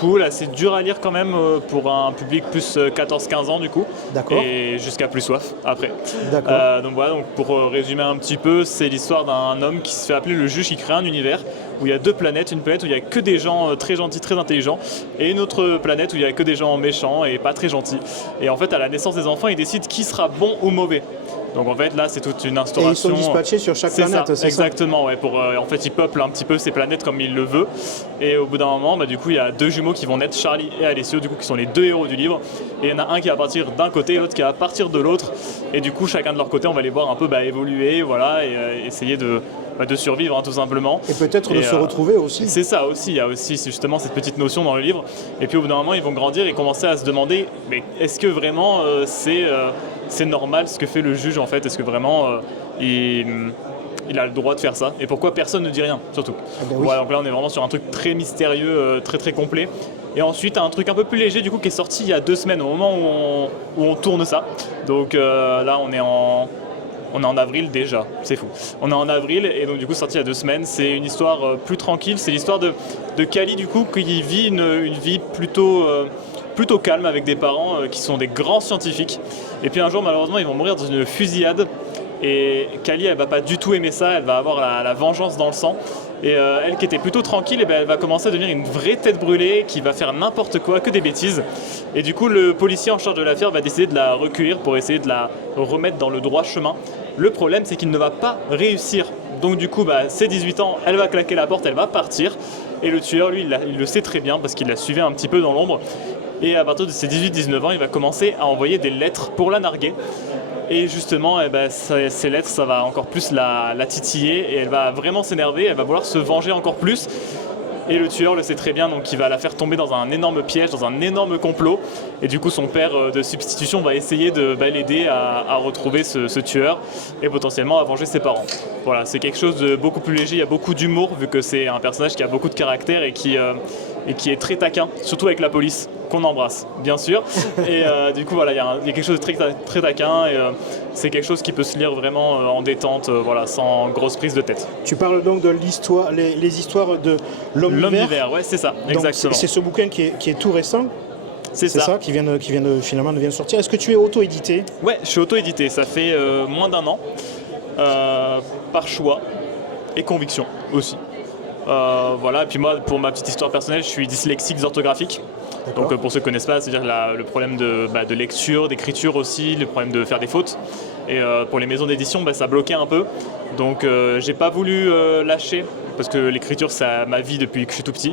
cool, assez dur à lire quand même pour un public plus 14-15 ans du coup. D'accord. Et jusqu'à plus soif après. D'accord. Donc voilà, donc pour résumer un petit peu, c'est l'histoire d'un homme qui se fait appeler le juge, qui crée un univers où il y a 2 planètes, une planète où il n'y a que des gens très gentils, très intelligents, et une autre planète où il n'y a que des gens méchants et pas très gentils. Et en fait à la naissance des enfants, il décide qui sera bon ou mauvais. Donc en fait là c'est toute une instauration. Et ils sont dispatchés sur chaque planète, c'est ça? Exactement, ouais. En fait il peuple un petit peu ces planètes comme il le veut. Et au bout d'un moment, du coup il y a 2 jumeaux qui vont naître, Charlie et Alessio, du coup qui sont les 2 héros du livre. Et il y en a un qui va partir d'un côté, l'autre qui va partir de l'autre. Et du coup chacun de leur côté on va les voir un peu évoluer, voilà, et essayer de survivre tout simplement. Et peut-être de se retrouver aussi. C'est ça aussi, il y a aussi justement cette petite notion dans le livre. Et puis au bout d'un moment ils vont grandir et commencer à se demander mais est-ce que vraiment c'est normal ce que fait le juge en fait? Est-ce que vraiment il a le droit de faire ça? Et pourquoi personne ne dit rien surtout? Oui. Voilà, donc là on est vraiment sur un truc très mystérieux, très très complet. Et ensuite un truc un peu plus léger du coup qui est sorti il y a 2 semaines au moment où on tourne ça. Donc là on est en avril déjà, c'est fou. On est en avril et donc du coup sorti il y a 2 semaines. C'est une histoire plus tranquille, c'est l'histoire de Kali du coup qui vit une vie plutôt calme avec des parents qui sont des grands scientifiques. Et puis un jour malheureusement ils vont mourir dans une fusillade. Et Kali elle va pas du tout aimer ça, elle va avoir la vengeance dans le sang. Et elle qui était plutôt tranquille, elle va commencer à devenir une vraie tête brûlée qui va faire n'importe quoi, que des bêtises. Et du coup le policier en charge de l'affaire va décider de la recueillir pour essayer de la remettre dans le droit chemin. Le problème c'est qu'il ne va pas réussir. Donc du coup ses 18 ans, elle va claquer la porte, elle va partir. Et le tueur lui il le sait très bien parce qu'il la suivait un petit peu dans l'ombre. Et à partir de ses 18-19 ans, il va commencer à envoyer des lettres pour la narguer. Et justement, ces lettres, ça va encore plus la titiller et elle va vraiment s'énerver, elle va vouloir se venger encore plus. Et le tueur le sait très bien, donc il va la faire tomber dans un énorme piège, dans un énorme complot. Et du coup, son père de substitution va essayer de l'aider à retrouver ce tueur et potentiellement à venger ses parents. Voilà, c'est quelque chose de beaucoup plus léger, il y a beaucoup d'humour vu que c'est un personnage qui a beaucoup de caractère et qui est très taquin, surtout avec la police, qu'on embrasse, bien sûr. Et du coup, voilà, il y a quelque chose de très, très taquin et c'est quelque chose qui peut se lire vraiment en détente, sans grosse prise de tête. Tu parles donc de l'histoire, les histoires de L'Homme-Hiver, ouais, c'est ça, exactement. C'est ce bouquin qui est tout récent. C'est ça. Qui vient de sortir. Est-ce que tu es auto-édité? Ouais, je suis auto-édité, ça fait moins d'1 an, par choix et conviction aussi. Voilà, et puis moi, pour ma petite histoire personnelle, je suis dyslexique orthographique. Donc pour ceux qui ne connaissent pas, c'est-à-dire le problème de lecture, d'écriture aussi, le problème de faire des fautes. Et pour les maisons d'édition, ça bloquait un peu. Donc j'ai pas voulu lâcher, parce que l'écriture c'est ma vie depuis que je suis tout petit.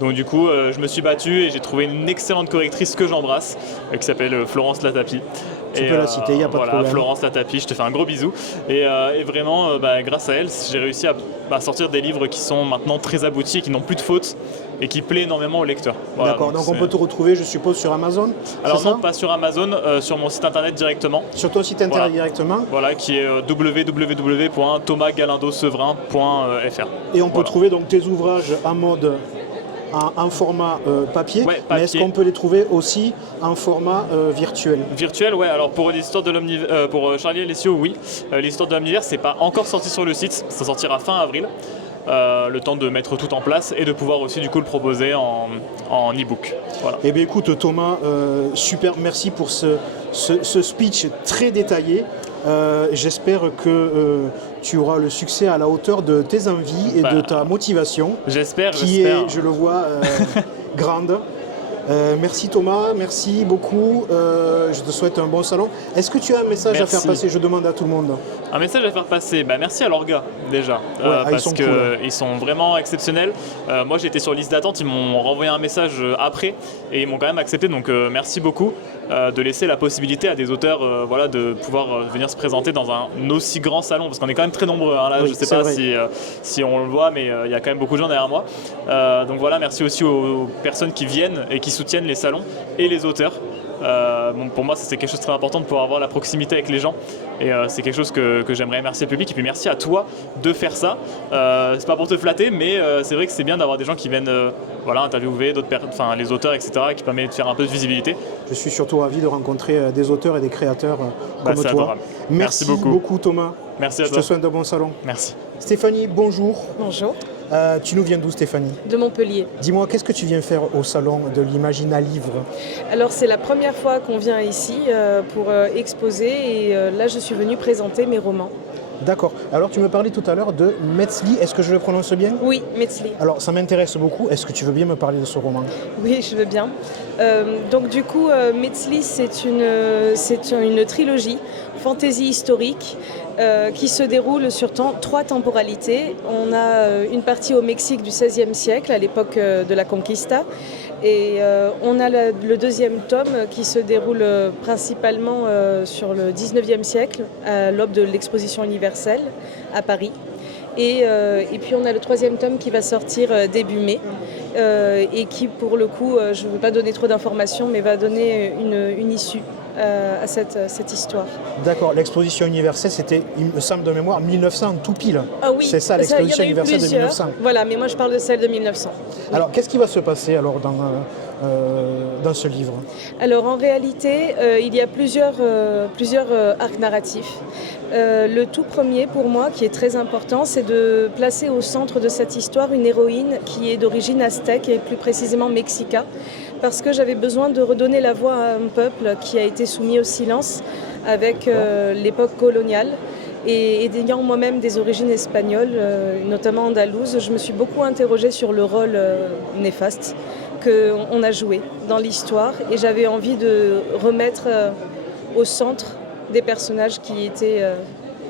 Donc du coup je me suis battu et j'ai trouvé une excellente correctrice que j'embrasse, qui s'appelle Florence Latapi. Tu peux la citer, il n'y a pas de problème. Florence Latapi, je te fais un gros bisou. Et vraiment, grâce à elle, j'ai réussi à sortir des livres qui sont maintenant très aboutis, qui n'ont plus de fautes et qui plaît énormément aux lecteurs. Voilà, d'accord, donc on peut te retrouver, je suppose, sur Amazon? Alors non, pas sur Amazon, sur mon site internet directement. Sur ton site internet directement? Voilà, qui est www.thomasgalandosevrin.fr. Et on peut trouver donc tes ouvrages en format papier, mais est-ce qu'on peut les trouver aussi en format virtuel? Virtuel, ouais. Alors pour l'histoire de l'Homme-Hiver, pour Charlie et Alessio, oui. L'histoire de l'Homme-Hiver, c'est pas encore sorti sur le site, ça sortira fin avril. Le temps de mettre tout en place et de pouvoir aussi du coup le proposer en e-book. Voilà. Eh bien écoute Thomas, super, merci pour ce speech très détaillé. J'espère que tu auras le succès à la hauteur de tes envies et de ta motivation. J'espère. Qui est, je le vois, grande. Merci Thomas, merci beaucoup. Je te souhaite un bon salon. Est-ce que tu as un message à faire passer? Je demande à tout le monde. Un message à faire passer, merci à l'orga déjà, parce qu'ils sont vraiment exceptionnels. Moi j'étais sur liste d'attente, ils m'ont renvoyé un message après et ils m'ont quand même accepté, donc merci beaucoup de laisser la possibilité à des auteurs de pouvoir venir se présenter dans un aussi grand salon, parce qu'on est quand même très nombreux, hein, là, je ne sais pas si on le voit, mais il y a quand même beaucoup de gens derrière moi. Donc voilà, merci aussi aux personnes qui viennent et qui soutiennent les salons et les auteurs. Pour moi, c'est quelque chose de très important de pouvoir avoir la proximité avec les gens, et c'est quelque chose que j'aimerais remercier le public, et puis merci à toi de faire ça. C'est pas pour te flatter, mais c'est vrai que c'est bien d'avoir des gens qui viennent interviewer d'autres personnes, les auteurs, etc., qui permet de faire un peu de visibilité. Je suis surtout ravi de rencontrer des auteurs et des créateurs comme toi. Adorable. Merci beaucoup Thomas. Merci à toi. Je te souhaite un bon salon. Merci. Stéphanie, bonjour. Bonjour. Tu nous viens d'où, Stéphanie? De Montpellier. Dis-moi, qu'est-ce que tu viens faire au salon de l'Imagina Livre? Alors c'est la première fois qu'on vient ici pour exposer, et là je suis venue présenter mes romans. D'accord. Alors tu me parlais tout à l'heure de Metzli, est-ce que je le prononce bien? Oui, Metzli. Alors ça m'intéresse beaucoup, est-ce que tu veux bien me parler de ce roman? Oui, je veux bien. Donc du coup, Metzli, c'est une trilogie, fantaisie historique, qui se déroule sur 3 temporalités. On a une partie au Mexique du XVIe siècle, à l'époque de la Conquista, et on a le deuxième tome qui se déroule principalement sur le XIXe siècle, à l'aube de l'exposition universelle à Paris. Et puis on a le 3e tome qui va sortir début mai, et qui, pour le coup, je ne veux pas donner trop d'informations, mais va donner une issue à cette histoire. D'accord, l'exposition universelle, c'était, il me semble de mémoire, 1900 tout pile. Ah oui, c'est ça, l'exposition universelle de 1900. Voilà, mais moi je parle de celle de 1900. Alors, qu'est-ce qui va se passer alors dans ce livre? Alors en réalité, il y a plusieurs arcs narratifs. Le tout premier pour moi, qui est très important, c'est de placer au centre de cette histoire une héroïne qui est d'origine aztèque et plus précisément mexica, parce que j'avais besoin de redonner la voix à un peuple qui a été soumis au silence avec l'époque coloniale. Et ayant moi-même des origines espagnoles, notamment andalouses, je me suis beaucoup interrogée sur le rôle néfaste qu'on a joué dans l'histoire, et j'avais envie de remettre au centre des personnages qui étaient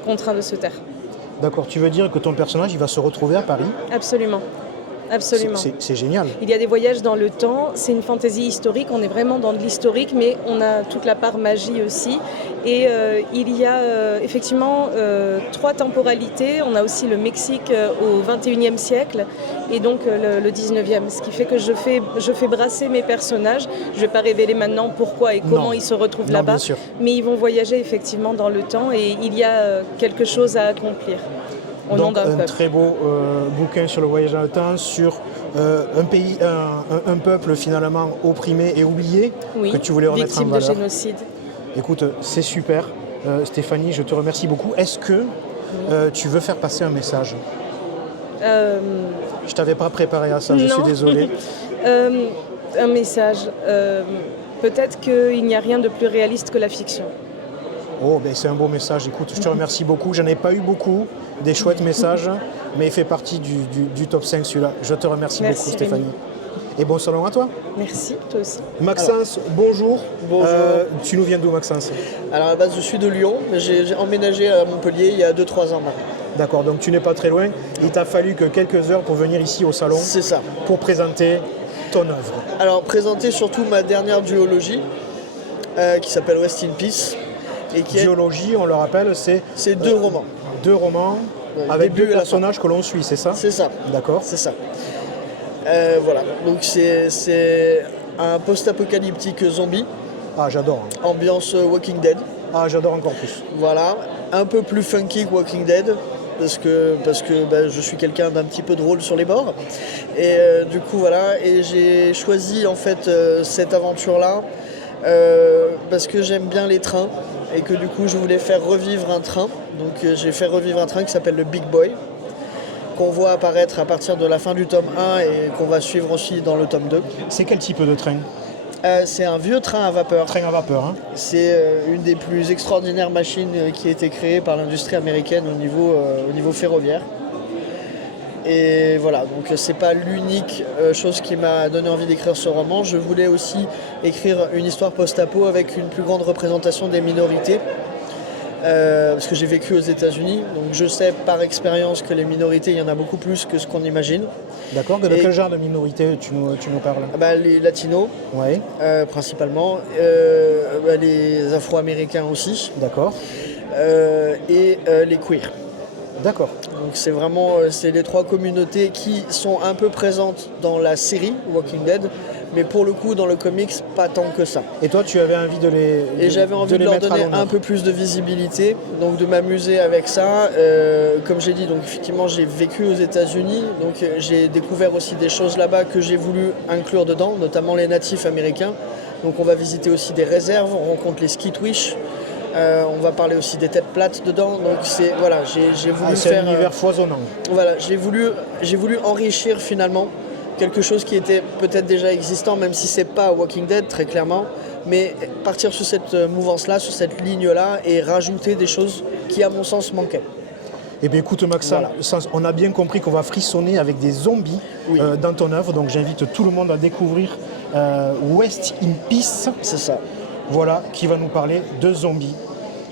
contraints de se taire. D'accord, tu veux dire que ton personnage il va se retrouver à Paris? Absolument. Absolument. C'est génial. Il y a des voyages dans le temps, c'est une fantaisie historique, on est vraiment dans de l'historique, mais on a toute la part magie aussi. Et il y a effectivement 3 temporalités. On a aussi le Mexique au XXIe siècle et donc le XIXe, ce qui fait que je fais brasser mes personnages. Je ne vais pas révéler maintenant pourquoi et comment ils se retrouvent là-bas, mais ils vont voyager effectivement dans le temps, et il y a quelque chose à accomplir. Donc un très beau bouquin sur le voyage dans le temps, sur un peuple finalement opprimé et oublié, que tu voulais remettre en valeur. Victime de génocide. Écoute, c'est super. Stéphanie, je te remercie beaucoup. Est-ce que tu veux faire passer un message? Je t'avais pas préparé à ça, je suis désolé. Un message. Peut-être qu'il n'y a rien de plus réaliste que la fiction. Oh, ben c'est un beau message. Écoute, je te remercie beaucoup. J'en ai pas eu beaucoup, des chouettes messages, mais il fait partie du top 5 celui-là. Je te remercie beaucoup, Stéphanie. Et bon salon à toi. Merci, toi aussi. Maxence, bonjour. Bonjour. Tu nous viens d'où, Maxence? Alors à la base, je suis de Lyon, mais j'ai emménagé à Montpellier il y a 2-3 ans maintenant. D'accord, donc tu n'es pas très loin. Il t'a fallu que quelques heures pour venir ici au salon. C'est ça. Pour présenter ton œuvre. Alors, présenter surtout ma dernière duologie, qui s'appelle Rest in Peace. Duologie, on le rappelle, c'est 2 romans. 2 romans avec 2 personnages que l'on suit, c'est ça? C'est ça. D'accord. C'est ça. Voilà, donc c'est un post-apocalyptique zombie. Ah, j'adore. Ambiance Walking Dead. Ah, j'adore encore plus. Voilà, un peu plus funky que Walking Dead, parce que je suis quelqu'un d'un petit peu drôle sur les bords. Et du coup, voilà, et j'ai choisi en fait cette aventure-là parce que j'aime bien les trains, et que du coup, je voulais faire revivre un train. Donc j'ai fait revivre un train qui s'appelle le Big Boy, qu'on voit apparaître à partir de la fin du tome 1 et qu'on va suivre aussi dans le tome 2. C'est quel type de train? C'est un vieux train à vapeur. Train à vapeur, hein. C'est une des plus extraordinaires machines qui a été créée par l'industrie américaine au niveau ferroviaire. Et voilà, donc c'est pas l'unique chose qui m'a donné envie d'écrire ce roman. Je voulais aussi écrire une histoire post-apo avec une plus grande représentation des minorités. Parce que j'ai vécu aux États-Unis, donc je sais par expérience que les minorités, il y en a beaucoup plus que ce qu'on imagine. D'accord, de quel genre de minorité tu nous parles? Les latinos, ouais. Principalement, les afro-américains aussi. D'accord. Et les queers. D'accord. Donc c'est vraiment c'est les trois communautés qui sont un peu présentes dans la série Walking Dead, mais pour le coup dans le comics pas tant que ça. Et toi tu avais envie de les Et j'avais envie de leur donner un peu plus de visibilité, donc de m'amuser avec ça. Comme j'ai dit, donc effectivement j'ai vécu aux États-Unis, donc j'ai découvert aussi des choses là-bas que j'ai voulu inclure dedans, notamment les natifs américains. Donc on va visiter aussi des réserves, on rencontre les Skitwish. On va parler aussi des têtes plates dedans, donc c'est voilà, j'ai voulu faire un univers foisonnant. Voilà, j'ai voulu enrichir finalement quelque chose qui était peut-être déjà existant, même si c'est pas Walking Dead très clairement, mais partir sur cette mouvance-là, sur cette ligne-là, et rajouter des choses qui à mon sens manquaient. Eh bien écoute Maxence, voilà. On a bien compris qu'on va frissonner avec des zombies dans ton œuvre, donc j'invite tout le monde à découvrir West in Peace. C'est ça. Voilà, qui va nous parler de zombies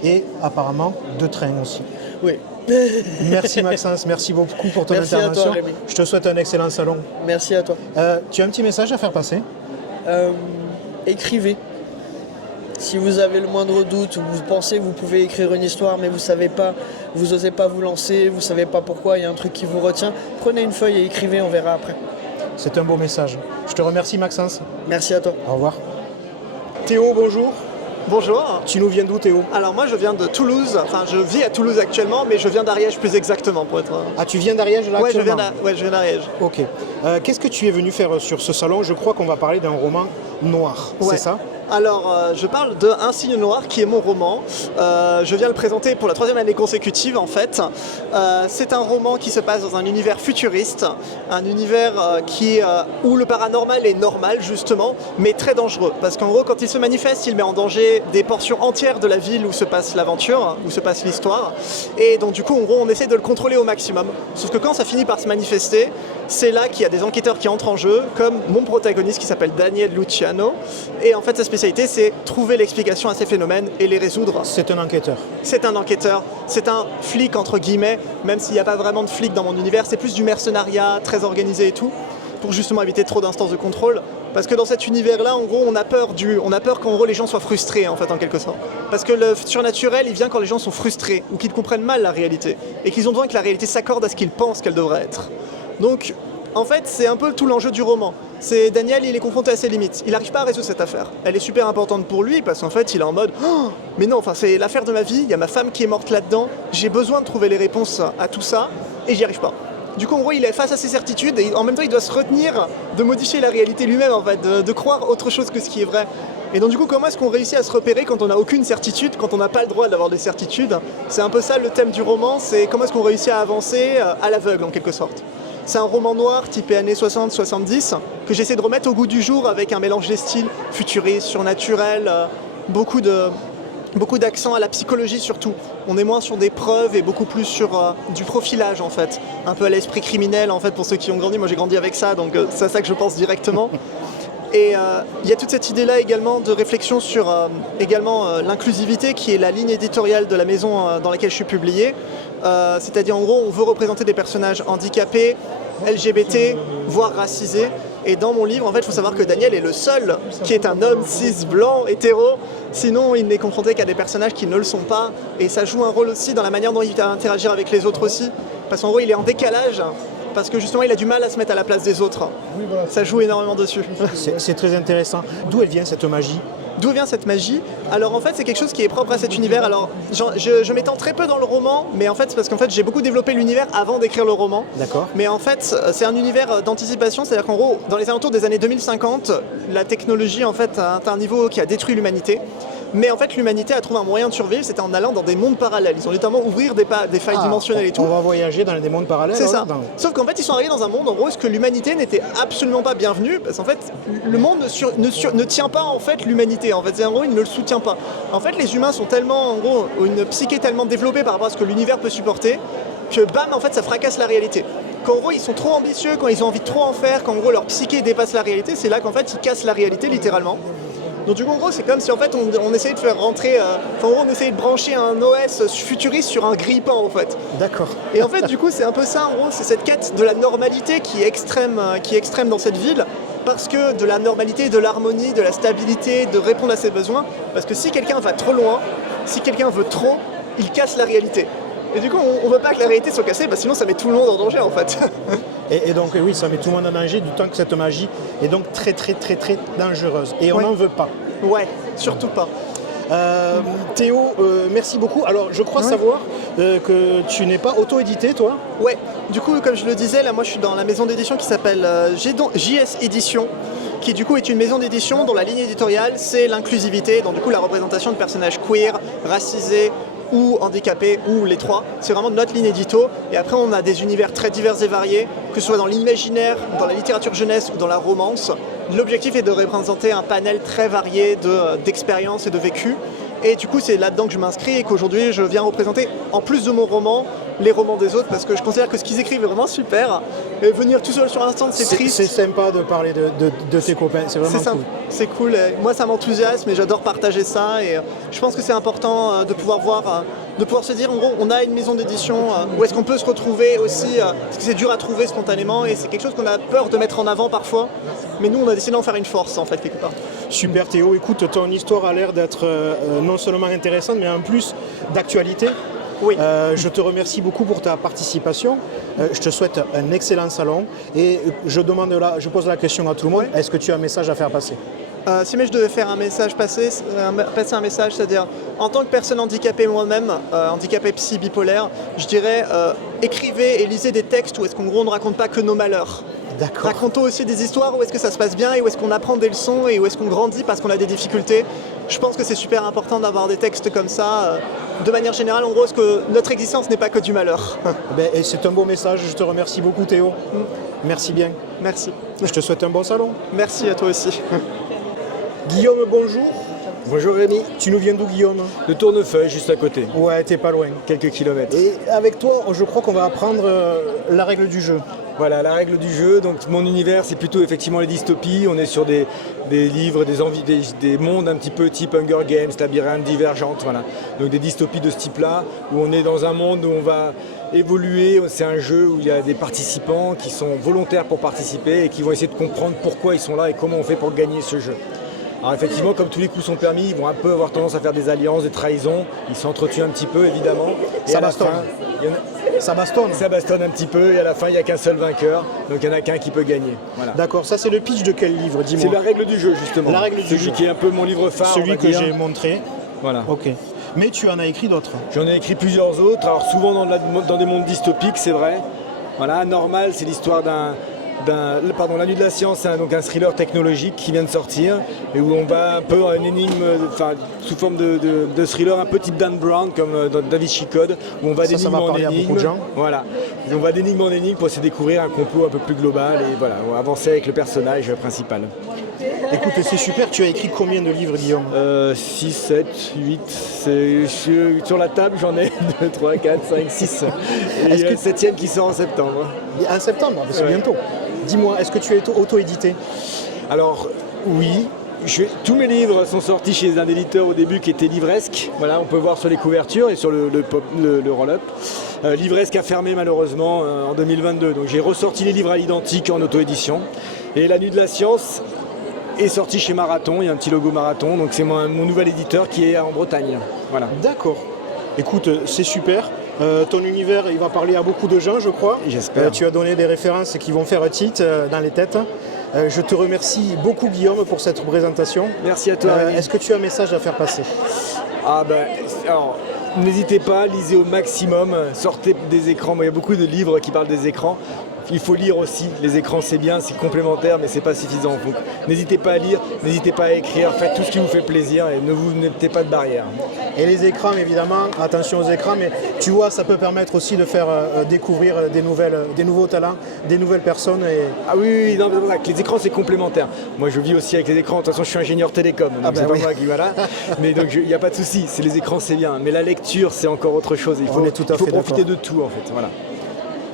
et apparemment de trains aussi. Oui. Merci Maxence, merci beaucoup pour ton intervention. Merci à toi, Rémi. Je te souhaite un excellent salon. Merci à toi. Tu as un petit message à faire passer? Écrivez. Si vous avez le moindre doute, ou vous pensez que vous pouvez écrire une histoire, mais vous savez pas, vous osez pas vous lancer, vous savez pas pourquoi, il y a un truc qui vous retient, prenez une feuille et écrivez, on verra après. C'est un beau message. Je te remercie Maxence. Merci à toi. Au revoir. Théo, bonjour. Bonjour. Tu nous viens d'où Théo? Alors moi je viens de Toulouse, enfin je vis à Toulouse actuellement, mais je viens d'Ariège plus exactement pour être... Ah tu viens d'Ariège là actuellement? Ouais, je viens d'Ariège. Ok. Qu'est-ce que tu es venu faire sur ce salon? Je crois qu'on va parler d'un roman noir, c'est ça? Alors, je parle de Un signe noir, qui est mon roman. Je viens le présenter pour la 3e année consécutive, en fait. C'est un roman qui se passe dans un univers futuriste, un univers où le paranormal est normal, justement, mais très dangereux. Parce qu'en gros, quand il se manifeste, il met en danger des portions entières de la ville où se passe l'aventure, où se passe l'histoire. Et donc, du coup, en gros, on essaie de le contrôler au maximum. Sauf que quand ça finit par se manifester, c'est là qu'il y a des enquêteurs qui entrent en jeu, comme mon protagoniste qui s'appelle Daniel Luciano. Et en fait, sa spécialité, c'est trouver l'explication à ces phénomènes et les résoudre. C'est un enquêteur. C'est un enquêteur. C'est un flic, entre guillemets, même s'il n'y a pas vraiment de flic dans mon univers. C'est plus du mercenariat, très organisé et tout, pour justement éviter trop d'instances de contrôle. Parce que dans cet univers-là, en gros, on a peur qu'en gros les gens soient frustrés, en fait, en quelque sorte. Parce que le surnaturel, il vient quand les gens sont frustrés, ou qu'ils comprennent mal la réalité, et qu'ils ont besoin que la réalité s'accorde à ce qu'ils pensent qu'elle devrait être. Donc, en fait, c'est un peu tout l'enjeu du roman. C'est Daniel, il est confronté à ses limites. Il n'arrive pas à résoudre cette affaire. Elle est super importante pour lui parce qu'en fait, il est en mode oh, mais non, enfin, c'est l'affaire de ma vie, il y a ma femme qui est morte là-dedans, j'ai besoin de trouver les réponses à tout ça et j'y arrive pas. Du coup, en gros, il est face à ses certitudes et en même temps, il doit se retenir de modifier la réalité lui-même, en fait, de croire autre chose que ce qui est vrai. Et donc, du coup, comment est-ce qu'on réussit à se repérer quand on n'a aucune certitude, quand on n'a pas le droit d'avoir des certitudes? C'est un peu ça le thème du roman, c'est comment est-ce qu'on réussit à avancer à l'aveugle, en quelque sorte. C'est un roman noir typé années 60-70 que j'essaie de remettre au goût du jour avec un mélange des styles futuriste, surnaturel, beaucoup d'accent à la psychologie surtout. On est moins sur des preuves et beaucoup plus sur du profilage en fait. Un peu à l'esprit criminel en fait pour ceux qui ont grandi. Moi j'ai grandi avec ça donc c'est à ça que je pense directement. Et il y a toute cette idée-là également de réflexion sur l'inclusivité qui est la ligne éditoriale de la maison dans laquelle je suis publié. C'est-à-dire en gros on veut représenter des personnages handicapés, LGBT, voire racisés. Et dans mon livre en fait il faut savoir que Daniel est le seul qui est un homme cis, blanc, hétéro. Sinon il n'est confronté qu'à des personnages qui ne le sont pas. Et ça joue un rôle aussi dans la manière dont il va interagir avec les autres aussi. Parce qu'en gros il est en décalage. Parce que justement il a du mal à se mettre à la place des autres. Oui, voilà. Ça joue énormément dessus. C'est très intéressant. D'où elle vient cette magie? D'où vient cette magie? Alors en fait c'est quelque chose qui est propre à cet univers. Alors je m'étends très peu dans le roman, mais en fait c'est parce qu'en fait j'ai beaucoup développé l'univers avant d'écrire le roman. D'accord. Mais en fait c'est un univers d'anticipation, c'est-à-dire qu'en gros dans les alentours des années 2050, la technologie en fait a atteint un niveau qui a détruit l'humanité. Mais en fait l'humanité a trouvé un moyen de survivre, c'était en allant dans des mondes parallèles. Ils ont notamment ouvrir des failles dimensionnelles et tout. On va voyager dans des mondes parallèles. C'est ça. Sauf qu'en fait ils sont arrivés dans un monde en gros où l'humanité n'était absolument pas bienvenue. Parce qu'en fait le monde ne tient pas en fait l'humanité. En fait c'est en gros il ne le soutient pas. En fait les humains sont tellement en gros une psyché tellement développée par rapport à ce que l'univers peut supporter que bam en fait ça fracasse la réalité. Qu'en gros, ils sont trop ambitieux, quand ils ont envie de trop en faire, qu'en gros, leur psyché dépasse la réalité, c'est là qu'en fait, ils cassent la réalité, littéralement. Donc du coup, en gros, c'est comme si en fait, on essayait de faire rentrer... en gros, on essayait de brancher un OS futuriste sur un grille-pain, en fait. D'accord. Et en fait, du coup, c'est un peu ça, en gros, c'est cette quête de la normalité qui est extrême dans cette ville, parce que de la normalité, de l'harmonie, de la stabilité, de répondre à ses besoins, parce que si quelqu'un va trop loin, si quelqu'un veut trop, il casse la réalité. Et du coup, on veut pas que la réalité soit cassée, sinon ça met tout le monde en danger, en fait. Et donc, oui, ça met tout le monde en danger, du temps que cette magie est donc très, très, très, très dangereuse. Et on n'en veut pas. Ouais, surtout pas. Théo, merci beaucoup. Alors, je crois savoir que tu n'es pas auto-édité, toi? Ouais, du coup, comme je le disais, là, moi, je suis dans la maison d'édition qui s'appelle JS Édition, qui du coup est une maison d'édition dont la ligne éditoriale, c'est l'inclusivité, donc du coup la représentation de personnages queer, racisés, ou handicapés, ou les trois. C'est vraiment notre ligne édito. Et après, on a des univers très divers et variés, que ce soit dans l'imaginaire, dans la littérature jeunesse ou dans la romance. L'objectif est de représenter un panel très varié d'expériences et de vécus. Et du coup, c'est là-dedans que je m'inscris et qu'aujourd'hui, je viens représenter, en plus de mon roman, les romans des autres, parce que je considère que ce qu'ils écrivent est vraiment super. Et venir tout seul sur un stand, c'est triste. C'est sympa de parler de tes copains, c'est vraiment cool. C'est cool. Moi, ça m'enthousiasme et j'adore partager ça. Et je pense que c'est important de pouvoir voir, de pouvoir se dire, en gros, on a une maison d'édition où est-ce qu'on peut se retrouver aussi, parce que c'est dur à trouver spontanément et c'est quelque chose qu'on a peur de mettre en avant parfois. Mais nous, on a décidé d'en faire une force, en fait, quelque part. Super Théo, écoute, ton histoire a l'air d'être non seulement intéressante, mais en plus d'actualité. Oui. Je te remercie beaucoup pour ta participation. Je te souhaite un excellent salon. Et je pose la question à tout le monde, est-ce que tu as un message à faire passer? Si mais je devais faire un message passer un message, c'est-à-dire en tant que personne handicapée moi-même, handicapée psy bipolaire, je dirais écrivez et lisez des textes où est-ce qu'en gros on ne raconte pas que nos malheurs. Racontons aussi des histoires où est-ce que ça se passe bien et où est-ce qu'on apprend des leçons et où est-ce qu'on grandit parce qu'on a des difficultés. Je pense que c'est super important d'avoir des textes comme ça. De manière générale, en gros, parce que notre existence n'est pas que du malheur. Et c'est un beau message, je te remercie beaucoup Théo. Merci bien. Merci. Je te souhaite un bon salon. Merci à toi aussi. Guillaume, bonjour. Bonjour Rémi. Tu nous viens d'où Guillaume? De Tournefeuille, juste à côté. Ouais, t'es pas loin. Quelques kilomètres. Et avec toi, je crois qu'on va apprendre la règle du jeu. Voilà, la règle du jeu. Donc mon univers, c'est plutôt effectivement les dystopies. On est sur des livres, des mondes un petit peu type Hunger Games, Labyrinthe, Divergente, voilà. Donc des dystopies de ce type-là, où on est dans un monde où on va évoluer. C'est un jeu où il y a des participants qui sont volontaires pour participer et qui vont essayer de comprendre pourquoi ils sont là et comment on fait pour gagner ce jeu. Alors effectivement, comme tous les coups sont permis, ils vont un peu avoir tendance à faire des alliances, des trahisons. Ils s'entretuent un petit peu, évidemment. Et ça à la bastonne. fin, ça bastonne. Ça bastonne un petit peu et à la fin, il n'y a qu'un seul vainqueur. Donc il n'y en a qu'un qui peut gagner. Voilà. D'accord, ça c'est le pitch de quel livre? Dis-moi. C'est la règle du jeu, justement. La règle du jeu. Celui qui est un peu mon livre phare. Celui que j'ai montré. Voilà. Ok. Mais tu en as écrit d'autres? J'en ai écrit plusieurs autres. Alors souvent dans des mondes dystopiques, c'est vrai. Voilà, Normal, c'est l'histoire La Nuit de la Science, c'est donc un thriller technologique qui vient de sortir et où on va un peu à une énigme, sous forme de thriller un peu type Dan Brown comme dans Da Vinci Code, où on va d'énigme en énigme. À beaucoup de gens. Voilà. Et on va d'énigme en énigme pour essayer de découvrir un complot un peu plus global et voilà, on va avancer avec le personnage principal. Écoute, c'est super. Tu as écrit combien de livres, Guillaume? 6, 7, 8. Sur la table, j'en ai 2, 3, 4, 5, 6. Et il y a le 7e qui sort en septembre. En septembre, c'est bientôt. Dis-moi, est-ce que tu es auto-édité? Alors, oui. Tous mes livres sont sortis chez un éditeur au début qui était Livresque. Voilà, on peut voir sur les couvertures et sur le roll-up. Livresque a fermé malheureusement en 2022. Donc j'ai ressorti les livres à l'identique en auto-édition. Et La Nuit de la Science est sorti chez Marathon. Il y a un petit logo Marathon. Donc c'est mon nouvel éditeur qui est en Bretagne. Voilà. D'accord. Écoute, c'est super. Ton univers, il va parler à beaucoup de gens, je crois. J'espère. Tu as donné des références qui vont faire tilt dans les têtes. Je te remercie beaucoup, Guillaume, pour cette présentation. Merci à toi. Est-ce que tu as un message à faire passer? Alors, n'hésitez pas, lisez au maximum, sortez des écrans. Il y a beaucoup de livres qui parlent des écrans. Il faut lire aussi, les écrans c'est bien, c'est complémentaire mais c'est pas suffisant. Donc n'hésitez pas à lire, n'hésitez pas à écrire, faites tout ce qui vous fait plaisir et ne vous mettez pas de barrière. Et les écrans évidemment, attention aux écrans, mais tu vois ça peut permettre aussi de faire découvrir des nouveaux talents, des nouvelles personnes. Ah oui, non, les écrans c'est complémentaire. Moi je vis aussi avec les écrans, de toute façon je suis ingénieur télécom, donc c'est pas moi qui voilà. Mais donc il n'y a pas de souci, les écrans c'est bien, mais la lecture c'est encore autre chose. Il faut profiter de tout en fait. Voilà.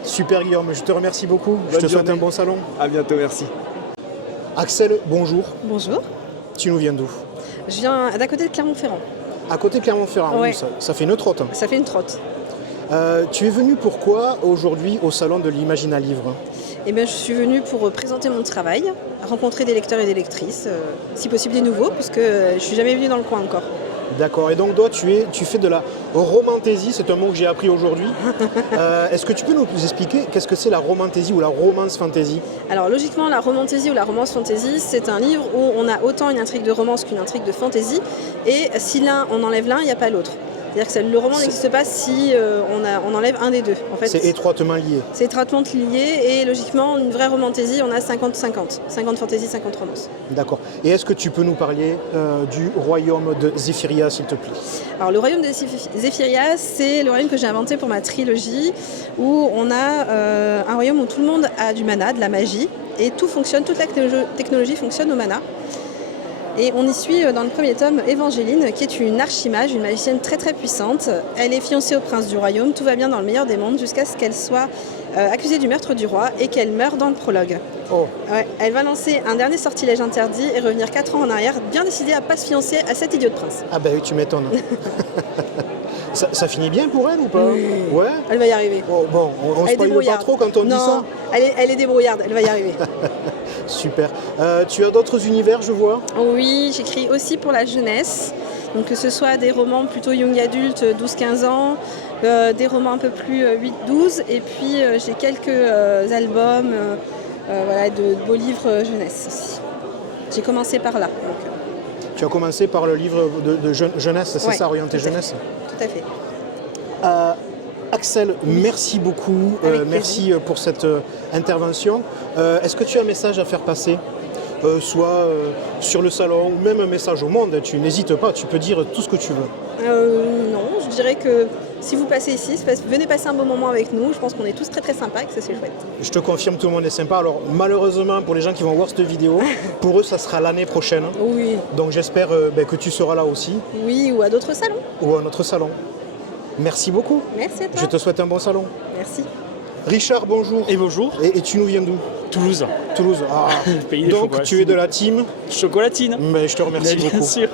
Super Guillaume, je te remercie beaucoup. Je te souhaite un bon salon. À bientôt, merci. Axel, bonjour. Bonjour. Tu nous viens d'où? Je viens d'à côté de Clermont-Ferrand. À côté de Clermont-Ferrand, Ouais. ça fait une trotte. Ça fait une trotte. Tu es venu pourquoi aujourd'hui au salon de l'Imagine à Livre? Eh bien, je suis venue pour présenter mon travail, rencontrer des lecteurs et des lectrices, si possible des nouveaux, parce que je ne suis jamais venue dans le coin encore. D'accord, et donc toi tu fais de la romantaisie, c'est un mot que j'ai appris aujourd'hui. Est-ce que tu peux nous expliquer qu'est-ce que c'est la romantaisie ou la romance fantasy? Alors logiquement, la romantaisie ou la romance fantasy, c'est un livre où on a autant une intrigue de romance qu'une intrigue de fantasy, et si l'un, on enlève l'un, il n'y a pas l'autre. C'est-à-dire que le roman n'existe pas si on enlève un des deux. En fait, c'est étroitement lié. C'est étroitement lié et logiquement, une vraie romantaisie, on a 50-50. 50 fantasy, 50 romance. D'accord. Et est-ce que tu peux nous parler du royaume de Zéphyria, s'il te plaît? Alors le royaume de Zéphyria, c'est le royaume que j'ai inventé pour ma trilogie, où on a un royaume où tout le monde a du mana, de la magie, et tout fonctionne, toute la technologie fonctionne au mana. Et on y suit dans le premier tome Évangéline, qui est une archimage, une magicienne très très puissante. Elle est fiancée au prince du royaume, tout va bien dans le meilleur des mondes, jusqu'à ce qu'elle soit accusée du meurtre du roi et qu'elle meure dans le prologue. Oh. Ouais, elle va lancer un dernier sortilège interdit et revenir 4 ans en arrière, bien décidée à ne pas se fiancer à cet idiot de prince. Ah bah oui, tu m'étonnes. Ça finit bien pour elle ou pas? Oui. Ouais. Elle va y arriver. Oh, bon, on se spoil pas trop quand on dit ça. Elle est débrouillarde, elle va y arriver. Super. Tu as d'autres univers, je vois? Oui, j'écris aussi pour la jeunesse. Donc que ce soit des romans plutôt young adulte, 12-15 ans, des romans un peu plus 8-12, et puis j'ai quelques albums, voilà, de beaux livres jeunesse aussi. J'ai commencé par là. Tu as commencé par le livre de jeunesse, c'est Ouais, ça, orienté jeunesse? Tout à fait. Axel, merci beaucoup, merci pour cette intervention. Est-ce que tu as un message à faire passer, soit sur le salon ou même un message au monde? Tu n'hésites pas, tu peux dire tout ce que tu veux. Non, je dirais que si vous passez ici, venez passer un bon moment avec nous. Je pense qu'on est tous très très sympas et que ça c'est chouette. Je te confirme, tout le monde est sympa. Alors malheureusement pour les gens qui vont voir cette vidéo, pour eux ça sera l'année prochaine. Oui. Donc j'espère que tu seras là aussi. Oui, ou à d'autres salons. Ou à notre salon. Merci beaucoup. Merci à toi. Je te souhaite un bon salon. Merci. Richard, bonjour. Et bonjour. Et tu nous viens d'où? Toulouse. Toulouse. Ah. Le pays des Donc chocolatines. tu es de la team Chocolatine. Mais je te remercie Bien beaucoup. sûr.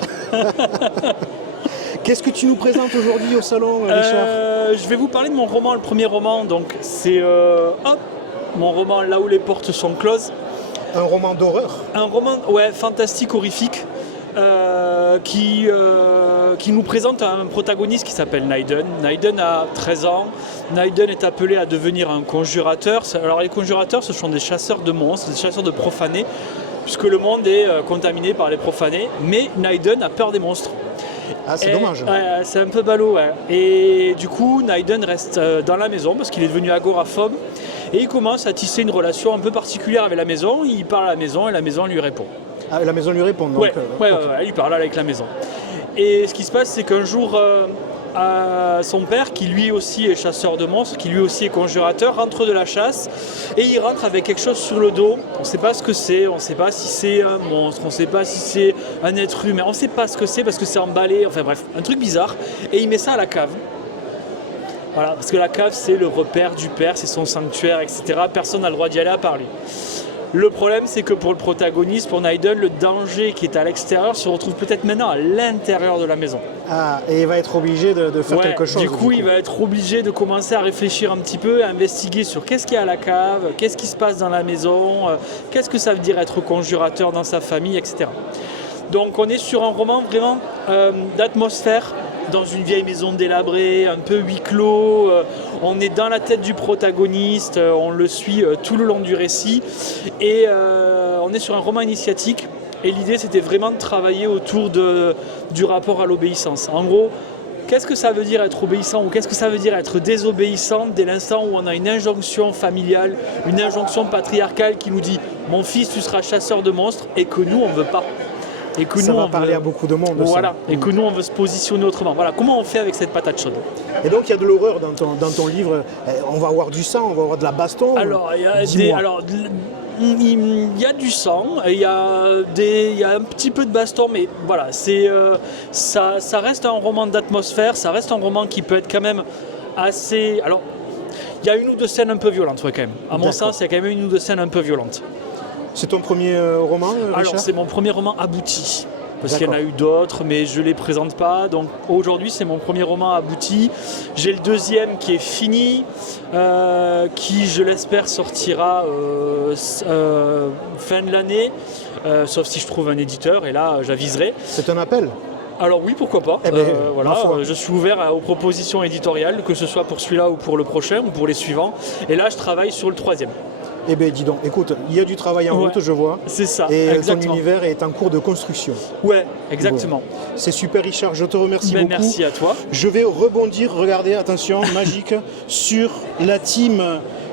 Qu'est-ce que tu nous présentes aujourd'hui au salon, Richard? Je vais vous parler de mon roman, le premier roman. Donc c'est mon roman Là où les portes sont closes. Un roman d'horreur? Un roman, ouais, fantastique, horrifique. Qui nous présente un protagoniste qui s'appelle Naiden. Naiden a 13 ans. Naiden est appelé à devenir un conjurateur. Alors les conjurateurs, ce sont des chasseurs de monstres, des chasseurs de profanés, puisque le monde est contaminé par les profanés. Mais Naiden a peur des monstres. Ah, c'est dommage. Ouais, c'est un peu ballot. Ouais. Et du coup, Naiden reste dans la maison parce qu'il est devenu agoraphobe. Et il commence à tisser une relation un peu particulière avec la maison. Il parle à la maison et la maison lui répond. Ah, la maison lui répond donc. Ouais, il parle avec la maison. Et ce qui se passe, c'est qu'un jour, son père, qui lui aussi est chasseur de monstres, qui lui aussi est conjurateur, rentre de la chasse et il rentre avec quelque chose sur le dos. On ne sait pas ce que c'est, on ne sait pas si c'est un monstre, on ne sait pas si c'est un être humain, on ne sait pas ce que c'est parce que c'est emballé, enfin bref, un truc bizarre. Et il met ça à la cave. Voilà, parce que la cave, c'est le repère du père, c'est son sanctuaire, etc. Personne n'a le droit d'y aller à part lui. Le problème, c'est que pour le protagoniste, pour Naiden, le danger qui est à l'extérieur se retrouve peut-être maintenant à l'intérieur de la maison. Ah, et il va être obligé de faire quelque chose. Du coup, il va être obligé de commencer à réfléchir un petit peu, à investiguer sur qu'est-ce qu'il y a à la cave, qu'est-ce qui se passe dans la maison, qu'est-ce que ça veut dire être conjurateur dans sa famille, etc. Donc on est sur un roman vraiment d'atmosphère, dans une vieille maison délabrée, un peu huis clos. On est dans la tête du protagoniste, on le suit tout le long du récit. Et on est sur un roman initiatique. Et l'idée, c'était vraiment de travailler autour du rapport à l'obéissance. En gros, qu'est-ce que ça veut dire être obéissant ou qu'est-ce que ça veut dire être désobéissant dès l'instant où on a une injonction familiale, une injonction patriarcale qui nous dit « mon fils, tu seras chasseur de monstres » et que nous, on ne veut pas. Et que ça nous, va parler à beaucoup de monde. Voilà, ça. et que nous on veut se positionner autrement. Voilà, comment on fait avec cette patate chaude? Et donc il y a de l'horreur dans ton livre. On va avoir du sang, on va avoir de la baston. Alors il y a du sang, il y a un petit peu de baston, mais voilà, ça reste un roman d'atmosphère, ça reste un roman qui peut être quand même assez. Alors, Il y a une ou deux scènes un peu violentes, ouais, quand même. À mon sens, il y a quand même une ou deux scènes un peu violentes. C'est ton premier roman, Richard ? Alors, c'est mon premier roman abouti. Parce qu'il y en a eu d'autres, mais je ne les présente pas. Donc aujourd'hui, c'est mon premier roman abouti. J'ai le deuxième qui est fini, qui, je l'espère, sortira fin de l'année, sauf si je trouve un éditeur, et là, j'aviserai. C'est un appel ? Alors oui, pourquoi pas. Voilà, ma foi. je suis ouvert aux propositions éditoriales, que ce soit pour celui-là ou pour le prochain, ou pour les suivants. Et là, je travaille sur le troisième. Eh bien, dis donc, écoute, il y a du travail en route, je vois. C'est ça, et exactement. ton univers est en cours de construction. Ouais, exactement. Bon. C'est super, Richard, je te remercie beaucoup. Merci à toi. Je vais rebondir, regardez, attention, magique, sur la team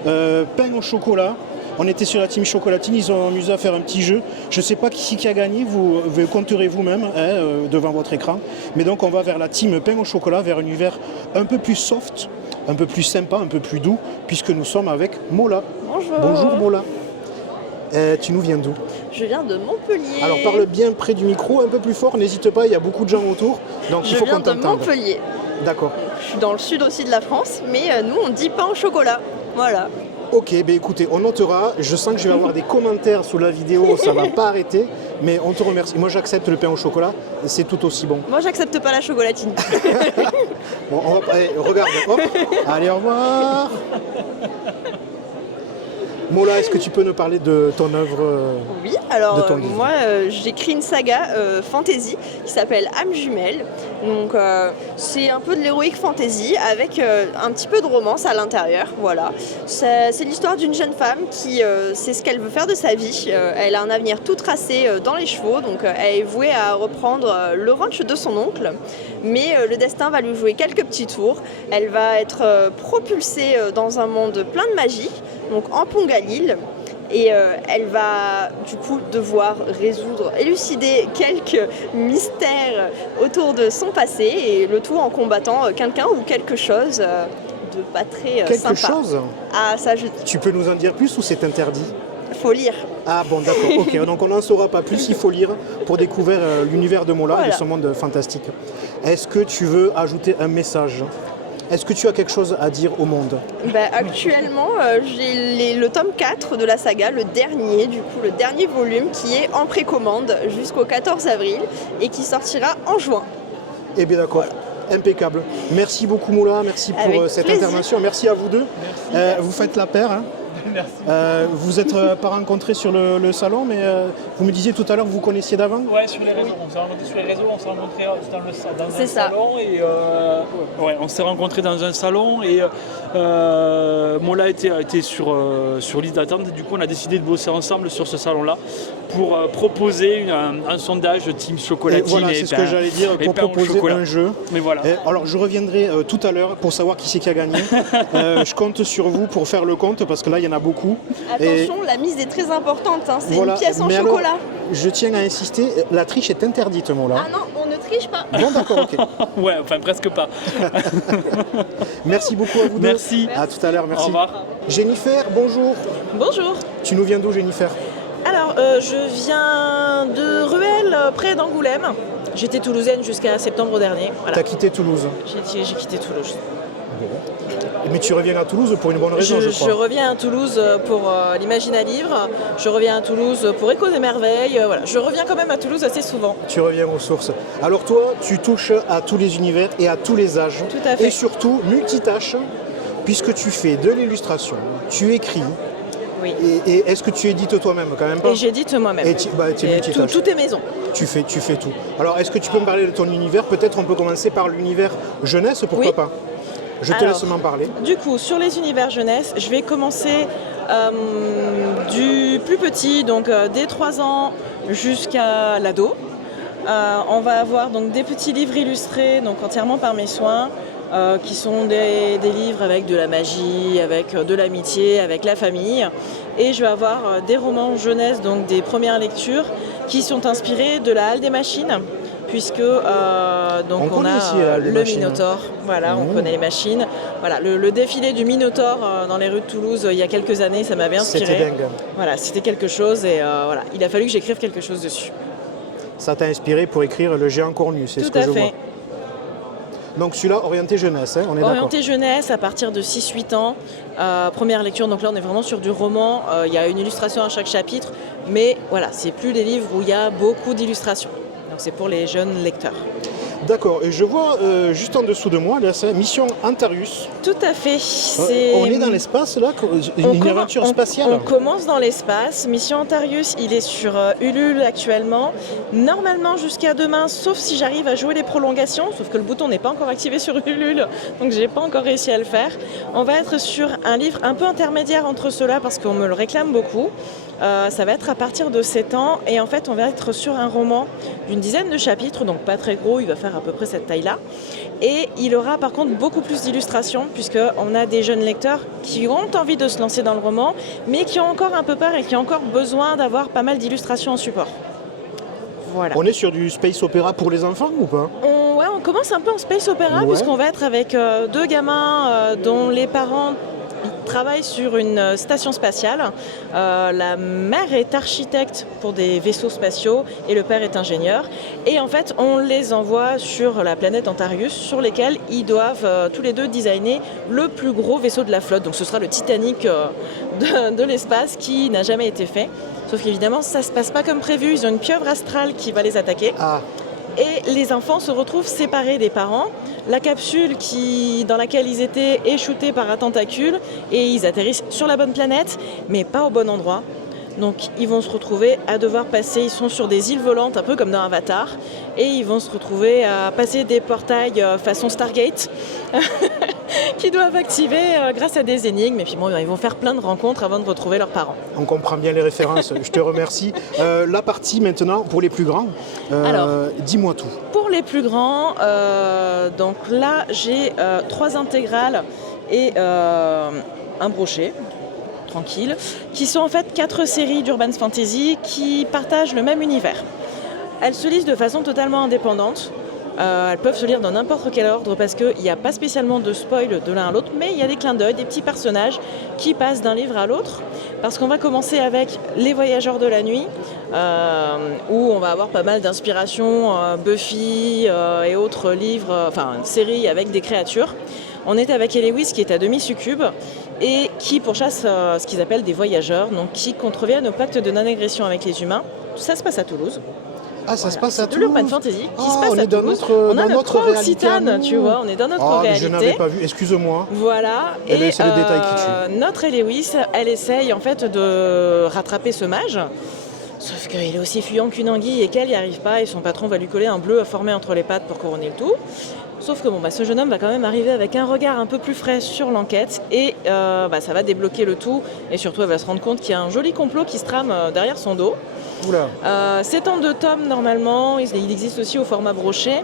pain au chocolat. On était sur la team chocolatine, ils ont amusé à faire un petit jeu. Je ne sais pas qui a gagné, vous compterez vous-même devant votre écran. Mais donc on va vers la team pain au chocolat, vers un univers un peu plus soft, un peu plus sympa, un peu plus doux, puisque nous sommes avec Mola. Bonjour. Bonjour Mola. Tu nous viens d'où? Je viens de Montpellier. Alors parle bien près du micro, un peu plus fort, n'hésite pas, il y a beaucoup de gens autour, donc il faut qu'on t'entende. Je viens de Montpellier. D'accord. Je suis dans le sud aussi de la France, mais nous on dit pain au chocolat. Voilà. Ok, ben écoutez, on notera, je sens que je vais avoir des commentaires sous la vidéo, ça va pas arrêter, mais on te remercie. Moi j'accepte le pain au chocolat, c'est tout aussi bon. Moi j'accepte pas la chocolatine. Bon, on va, regarde, hop, allez au revoir. Mola, est-ce que tu peux nous parler de ton œuvre? Oui, alors moi j'écris une saga fantasy qui s'appelle Âme jumelle. Donc c'est un peu de l'héroïque fantasy avec un petit peu de romance à l'intérieur. Voilà. C'est l'histoire d'une jeune femme qui sait ce qu'elle veut faire de sa vie. Elle a un avenir tout tracé dans les chevaux, donc elle est vouée à reprendre le ranch de son oncle. Mais le destin va lui jouer quelques petits tours. Elle va être propulsée dans un monde plein de magie, donc en Pongalil. Et elle va du coup devoir élucider quelques mystères autour de son passé, et le tout en combattant quelqu'un ou quelque chose de pas très sympa. Quelque chose? Ah, ça je... Tu peux nous en dire plus ou c'est interdit? Faut lire. Ah bon, d'accord, ok, donc on n'en saura pas plus, il faut lire pour découvrir l'univers de Mola et de ce monde fantastique. Est-ce que tu veux ajouter un message? Est-ce que tu as quelque chose à dire au monde? Actuellement, j'ai le tome 4 de la saga, le dernier volume qui est en précommande jusqu'au 14 avril et qui sortira en juin. Eh bien d'accord, impeccable. Merci beaucoup Moula, merci pour cette intervention, merci à vous deux. Vous faites la paire. Hein. Merci. Vous n'êtes pas rencontrés sur le salon, mais vous me disiez tout à l'heure que vous connaissiez d'avant? Ouais, sur les réseaux. On s'est rencontrés sur les réseaux, on s'est rencontrés dans un ça. salon. Et, on s'est rencontrés dans un salon et Mola a été sur liste d'attente. Du coup, on a décidé de bosser ensemble sur ce salon-là pour proposer un sondage team chocolatine. Et voilà, c'est ce que j'allais dire, pour proposer un jeu. Mais voilà. Alors, je reviendrai tout à l'heure pour savoir qui c'est qui a gagné. Je compte sur vous pour faire le compte, parce que là, il y en a beaucoup. Attention, la mise est très importante, hein. C'est une pièce en chocolat. Alors, je tiens à insister, la triche est interdite, Mola. Ah non, on ne triche pas. Bon, d'accord, ok. Ouais, enfin presque pas. Merci beaucoup à vous deux. Merci. À tout à l'heure, merci. Au revoir. Jennifer, bonjour. Bonjour. Tu nous viens d'où, Jennifer? Alors, je viens de Ruelle, près d'Angoulême. J'étais toulousaine jusqu'à septembre dernier. Voilà. T'as quitté Toulouse? J'ai quitté Toulouse. Mais tu reviens à Toulouse pour une bonne raison, je crois. Je reviens à Toulouse pour l'Imagine à Livre. Je reviens à Toulouse pour Écho des Merveilles. Voilà. Je reviens quand même à Toulouse assez souvent. Tu reviens aux sources. Alors toi, tu touches à tous les univers et à tous les âges. Tout à fait. Et surtout, multitâche, puisque tu fais de l'illustration, tu écris. Oui. Et est-ce que tu édites toi-même quand même pas? Et j'édite moi-même. Et tu es multitâche. Tout est maison. Tu fais tout. Alors, est-ce que tu peux me parler de ton univers? Peut-être on peut commencer par l'univers jeunesse, pourquoi pas? Je te laisse m'en parler. Du coup, sur les univers jeunesse, je vais commencer du plus petit, donc dès 3 ans jusqu'à l'ado. On va avoir donc des petits livres illustrés, donc entièrement par mes soins, qui sont des livres avec de la magie, avec de l'amitié, avec la famille. Et je vais avoir des romans jeunesse, donc des premières lectures, qui sont inspirés de la Halle des Machines, puisque donc on a le Minotaure, voilà, on connaît les machines. Voilà, le défilé du Minotaure dans les rues de Toulouse il y a quelques années, ça m'avait inspiré. C'était dingue. Voilà, c'était quelque chose et voilà, il a fallu que j'écrive quelque chose dessus. Ça t'a inspiré pour écrire Le Géant Cornu, c'est ce que je vois. Donc celui-là, orienté jeunesse, on est d'accord. Orienté jeunesse à partir de 6-8 ans. Première lecture, donc là on est vraiment sur du roman. Il y a une illustration à chaque chapitre. Mais voilà, c'est plus des livres où il y a beaucoup d'illustrations. Donc c'est pour les jeunes lecteurs. D'accord, et je vois juste en dessous de moi, là, c'est Mission Antarius. Tout à fait. On est dans l'espace, là, une aventure spatiale. On commence dans l'espace. Mission Antarius, il est sur Ulule actuellement. Normalement jusqu'à demain, sauf si j'arrive à jouer les prolongations, sauf que le bouton n'est pas encore activé sur Ulule, donc j'ai pas encore réussi à le faire. On va être sur un livre un peu intermédiaire entre ceux-là parce qu'on me le réclame beaucoup. Ça va être à partir de 7 ans et en fait on va être sur un roman d'une dizaine de chapitres, donc pas très gros, il va faire à peu près cette taille-là. Et il aura par contre beaucoup plus d'illustrations puisqu'on a des jeunes lecteurs qui ont envie de se lancer dans le roman mais qui ont encore un peu peur et qui ont encore besoin d'avoir pas mal d'illustrations en support. Voilà. On est sur du space opéra pour les enfants ou pas? On commence un peu en space opéra puisqu'on va être avec deux gamins dont les parents travaille sur une station spatiale. La mère est architecte pour des vaisseaux spatiaux et le père est ingénieur. Et en fait, on les envoie sur la planète Antarius, sur lesquels ils doivent tous les deux designer le plus gros vaisseau de la flotte. Donc ce sera le Titanic de l'espace qui n'a jamais été fait. Sauf qu'évidemment, ça ne se passe pas comme prévu. Ils ont une pieuvre astrale qui va les attaquer. Et les enfants se retrouvent séparés des parents. La capsule dans laquelle ils étaient est shootée par un tentacule et ils atterrissent sur la bonne planète, mais pas au bon endroit. Donc ils vont se retrouver à devoir passer, ils sont sur des îles volantes, un peu comme dans Avatar, et ils vont se retrouver à passer des portails façon Stargate qui doivent activer grâce à des énigmes. Et puis bon, ils vont faire plein de rencontres avant de retrouver leurs parents. On comprend bien les références, je te remercie. La partie maintenant pour les plus grands, dis-moi tout. Pour les plus grands, donc là j'ai 3 intégrales et un brochet. Tranquille, qui sont en fait 4 séries d'Urban Fantasy qui partagent le même univers. Elles se lisent de façon totalement indépendante. Elles peuvent se lire dans n'importe quel ordre parce qu'il n'y a pas spécialement de spoil de l'un à l'autre, mais il y a des clins d'œil, des petits personnages qui passent d'un livre à l'autre. Parce qu'on va commencer avec Les Voyageurs de la Nuit, où on va avoir pas mal d'inspiration, Buffy et autres livres, séries avec des créatures. On est avec Elewis qui est à demi-succube et qui pourchasse ce qu'ils appellent des voyageurs, donc qui contreviennent au pacte de non-agression avec les humains. Tout ça se passe à Toulouse. Ah, ça se passe à Toulouse. Toulouse. C'est de l'urban fantasy qui se passe on à est dans Toulouse. on a notre réalité Occitane, tu vois, on est dans notre réalité. Je n'avais pas vu, excuse-moi. Voilà. C'est les détails qui tuent. Notre Elewis, elle essaye en fait de rattraper ce mage. Sauf qu'il est aussi fuyant qu'une anguille et qu'elle n'y arrive pas et son patron va lui coller un bleu formé entre les pattes pour couronner le tout. Sauf que ce jeune homme va quand même arriver avec un regard un peu plus frais sur l'enquête et ça va débloquer le tout et surtout elle va se rendre compte qu'il y a un joli complot qui se trame derrière son dos. Oula. C'est en 2 tomes normalement, il existe aussi au format brochet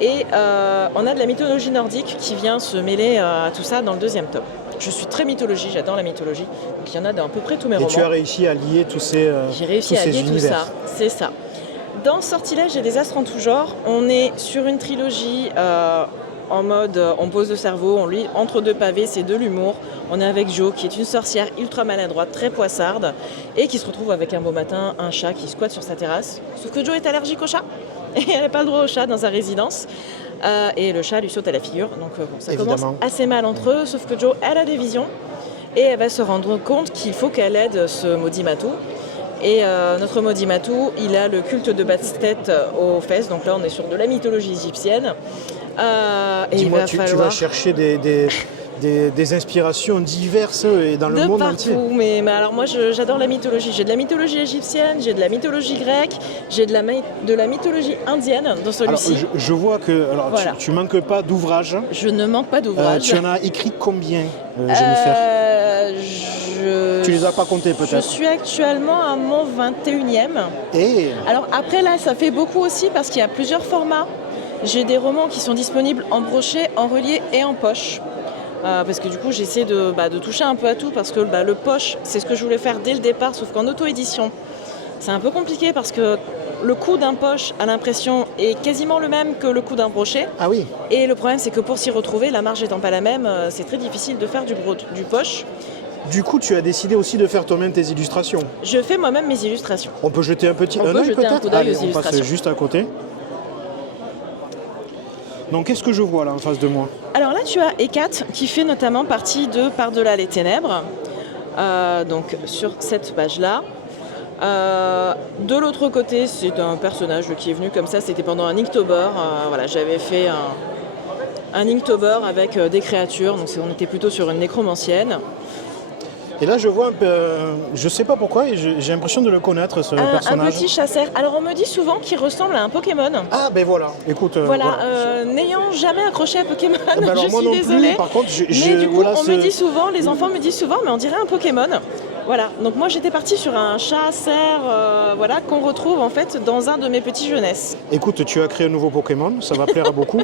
et on a de la mythologie nordique qui vient se mêler à tout ça dans le 2e tome. Je suis très mythologie, j'adore la mythologie, donc il y en a dans à peu près tous mes romans. Et tu as réussi à lier tous ces univers. J'ai réussi à lier tout ça, c'est ça. Dans Sortilège et des astres en tout genre, on est sur une trilogie en mode on pose le cerveau, on lit entre 2 pavés, c'est de l'humour. On est avec Jo qui est une sorcière ultra maladroite, très poissarde et qui se retrouve avec un beau matin un chat qui squatte sur sa terrasse. Sauf que Jo est allergique au chat et elle n'a pas le droit au chat dans sa résidence. Et le chat lui saute à la figure, donc ça commence assez mal entre eux, sauf que Jo, elle a des visions et elle va se rendre compte qu'il faut qu'elle aide ce maudit Matou. Et notre maudit Matou, il a le culte de Bastet aux fesses, donc là on est sur de la mythologie égyptienne. Dis-moi, tu vas chercher des inspirations diverses et dans le monde entier. Mais alors moi j'adore la mythologie. J'ai de la mythologie égyptienne, j'ai de la mythologie grecque, j'ai de la mythologie indienne dans celui-ci. Alors, je vois que voilà. tu manques pas d'ouvrages. Je ne manque pas d'ouvrages. Tu en as écrit combien, Jennifer? Tu les as pas comptés peut-être? Je suis actuellement à mon 21e. Alors après là ça fait beaucoup aussi parce qu'il y a plusieurs formats. J'ai des romans qui sont disponibles en brochet, en relié et en poche. Parce que du coup j'essaie de toucher un peu à tout parce que le poche c'est ce que je voulais faire dès le départ sauf qu'en auto-édition c'est un peu compliqué parce que le coût d'un poche à l'impression est quasiment le même que le coût d'un brochet. Ah oui. Et le problème c'est que pour s'y retrouver, la marge étant pas la même, c'est très difficile de faire du poche. Du coup, tu as décidé aussi de faire toi-même tes illustrations. Je fais moi-même mes illustrations. On peut jeter un œil peut-être? Allez, on passe juste à côté. Donc qu'est-ce que je vois là en face de moi? Alors là, tu as Hécate qui fait notamment partie de Par-delà les ténèbres, donc sur cette page-là. De l'autre côté, c'est un personnage qui est venu comme ça, c'était pendant un Inktober. Voilà, j'avais fait un Inktober avec des créatures, donc on était plutôt sur une nécromancienne. Et là, je vois un peu, je sais pas pourquoi, et j'ai l'impression de le connaître, ce personnage. Un petit chasseur. Alors, on me dit souvent qu'il ressemble à un Pokémon. Ah, ben voilà, écoute. Voilà, n'ayant jamais accroché à Pokémon, ben alors, je moi suis non désolée. plus, par contre, mais du coup, voilà, on me dit souvent, les enfants me disent souvent, mais on dirait un Pokémon. Voilà, donc moi j'étais partie sur un chasseur voilà, qu'on retrouve en fait dans un de mes petits jeunesses. Écoute, tu as créé un nouveau Pokémon, ça va plaire à beaucoup.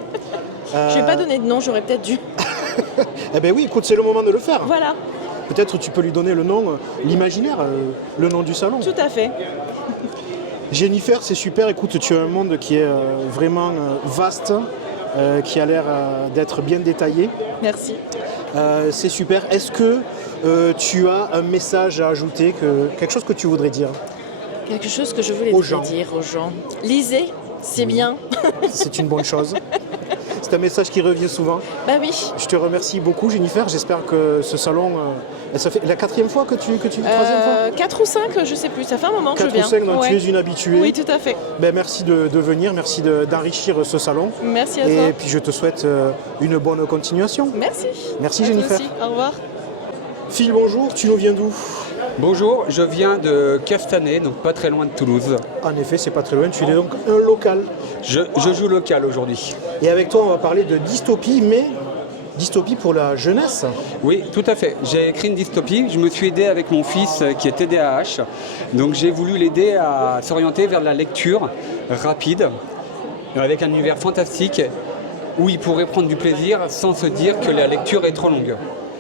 Je vais pas donner de nom, j'aurais peut-être dû. Eh ben oui, écoute, c'est le moment de le faire. Voilà. Peut-être tu peux lui donner le nom, l'imaginaire, le nom du salon. Tout à fait. Jennifer, c'est super. Écoute, tu as un monde qui est vraiment vaste, qui a l'air d'être bien détaillé. Merci. C'est super. Est-ce que tu as un message à ajouter, quelque chose que tu voudrais dire? Quelque chose que je voulais dire aux gens. Lisez, c'est bien. C'est une bonne chose. C'est un message qui revient souvent. Bah oui. Je te remercie beaucoup, Jennifer. J'espère que ce salon, ça fait la 4e fois que tu troisième fois 4 ou 5, je sais plus. Ça fait un moment que je viens. 4 ou 5, donc tu es une habituée. Oui, tout à fait. Ben, merci de venir, merci d'enrichir ce salon. Merci à toi. Et puis je te souhaite une bonne continuation. Merci. Merci, à Jennifer. Toi aussi. Au revoir. Phil, bonjour. Tu nous viens d'où? Bonjour, je viens de Castanet, donc pas très loin de Toulouse. En effet, c'est pas très loin. Tu es donc un local. Je joue local aujourd'hui. Et avec toi, on va parler de dystopie, mais dystopie pour la jeunesse. Oui, tout à fait. J'ai écrit une dystopie. Je me suis aidé avec mon fils qui est TDAH. Donc j'ai voulu l'aider à s'orienter vers la lecture rapide, avec un univers fantastique où il pourrait prendre du plaisir sans se dire que la lecture est trop longue.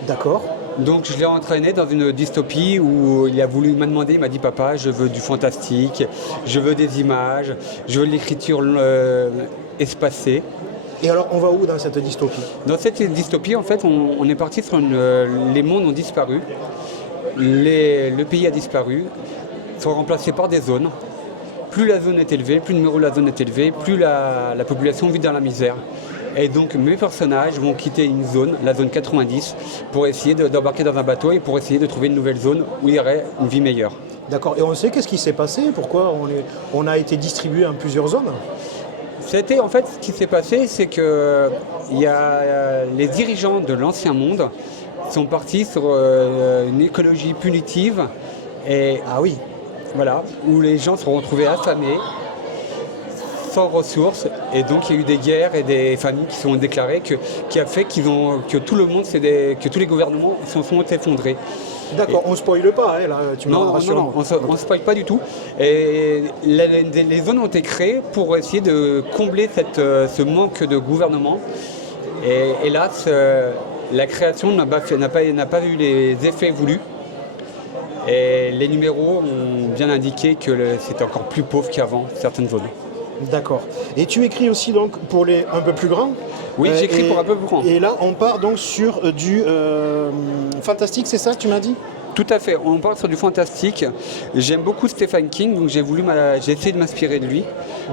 D'accord. Donc je l'ai entraîné dans une dystopie où il m'a demandé, il m'a dit papa, je veux du fantastique, je veux des images, je veux de l'écriture espacée. Et alors on va où dans cette dystopie? Dans cette dystopie, en fait, on est parti sur les mondes ont disparu, le pays a disparu, sont remplacés par des zones. Plus la zone est élevée, plus le numéro de la zone est élevé, plus la population vit dans la misère. Et donc mes personnages vont quitter une zone, la zone 90, pour essayer d'embarquer dans un bateau et pour essayer de trouver une nouvelle zone où il y aurait une vie meilleure. D'accord. Et on sait qu'est-ce qui s'est passé? Pourquoi on a été distribué en plusieurs zones? C'était en fait ce qui s'est passé, c'est que les dirigeants de l'ancien monde sont partis sur une écologie punitive et voilà, où les gens se sont retrouvés affamés, sans ressources, et donc il y a eu des guerres et des familles qui sont déclarées, qui a fait que tout le monde, que tous les gouvernements se sont effondrés. D'accord, on ne spoile pas, là, tu me rassures. Non, on ne spoile pas du tout. Et les zones ont été créées pour essayer de combler ce manque de gouvernement. Et hélas, la création n'a pas eu les effets voulus. Et les numéros ont bien indiqué que c'était encore plus pauvre qu'avant, certaines zones. D'accord. Et tu écris aussi donc pour les un peu plus grands? Oui, j'écris pour un peu plus grand. Et là, on part donc sur du fantastique, c'est ça, tu m'as dit? Tout à fait, on part sur du fantastique. J'aime beaucoup Stephen King, donc j'ai essayé de m'inspirer de lui.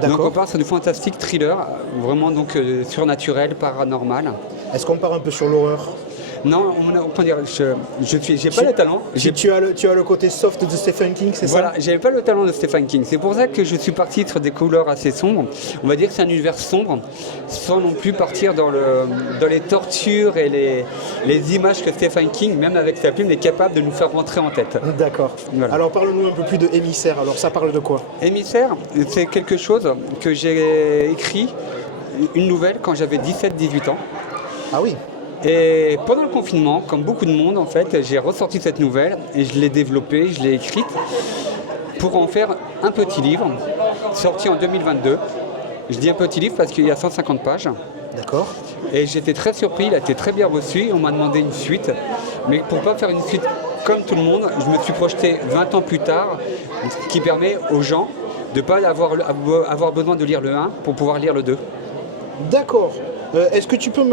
Donc on part sur du fantastique thriller, vraiment donc surnaturel, paranormal. Est-ce qu'on part un peu sur l'horreur? Non, j'ai pas le talent. Tu as le côté soft de Stephen King, c'est ça? Voilà, j'avais pas le talent de Stephen King. C'est pour ça que je suis parti sur des couleurs assez sombres. On va dire que c'est un univers sombre, sans non plus partir dans les tortures et les images que Stephen King, même avec sa plume, est capable de nous faire rentrer en tête. D'accord. Voilà. Alors parle-nous un peu plus de Émissaire. Alors ça parle de quoi? Émissaire, c'est quelque chose que j'ai écrit, une nouvelle quand j'avais 17-18 ans. Ah oui. Et pendant le confinement, comme beaucoup de monde, en fait, j'ai ressorti cette nouvelle et je l'ai développée, je l'ai écrite pour en faire un petit livre sorti en 2022. Je dis un petit livre parce qu'il y a 150 pages. D'accord. Et j'étais très surpris, il a été très bien reçu. On m'a demandé une suite. Mais pour ne pas faire une suite comme tout le monde, je me suis projeté 20 ans plus tard, ce qui permet aux gens de ne pas avoir besoin de lire le 1 pour pouvoir lire le 2. D'accord. Est-ce que tu peux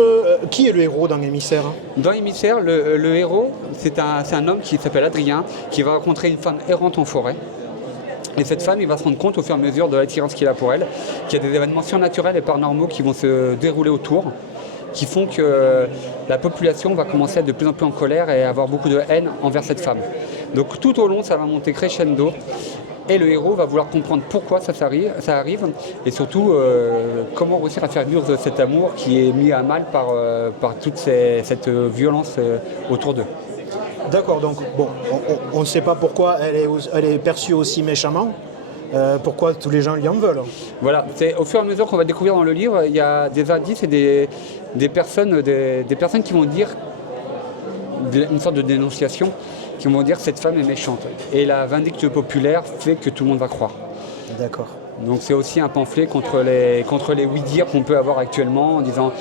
qui est le héros dans Émissaire? Dans Émissaire, le héros, c'est un homme qui s'appelle Adrien, qui va rencontrer une femme errante en forêt. Et cette femme, il va se rendre compte au fur et à mesure de l'attirance qu'il a pour elle, qu'il y a des événements surnaturels et paranormaux qui vont se dérouler autour, qui font que la population va commencer à être de plus en plus en colère et avoir beaucoup de haine envers cette femme. Donc tout au long, ça va monter crescendo. Et le héros va vouloir comprendre pourquoi ça arrive et surtout comment réussir à faire vivre cet amour qui est mis à mal par toute cette violence autour d'eux. D'accord, donc bon, on ne sait pas pourquoi elle est perçue aussi méchamment, pourquoi tous les gens lui en veulent. Voilà, c'est au fur et à mesure qu'on va découvrir dans le livre, il y a des indices et des personnes qui vont dire une sorte de dénonciation, qui vont dire que cette femme est méchante. Et la vindicte populaire fait que tout le monde va croire. D'accord. Donc c'est aussi un pamphlet contre les oui-dire qu'on peut avoir actuellement en disant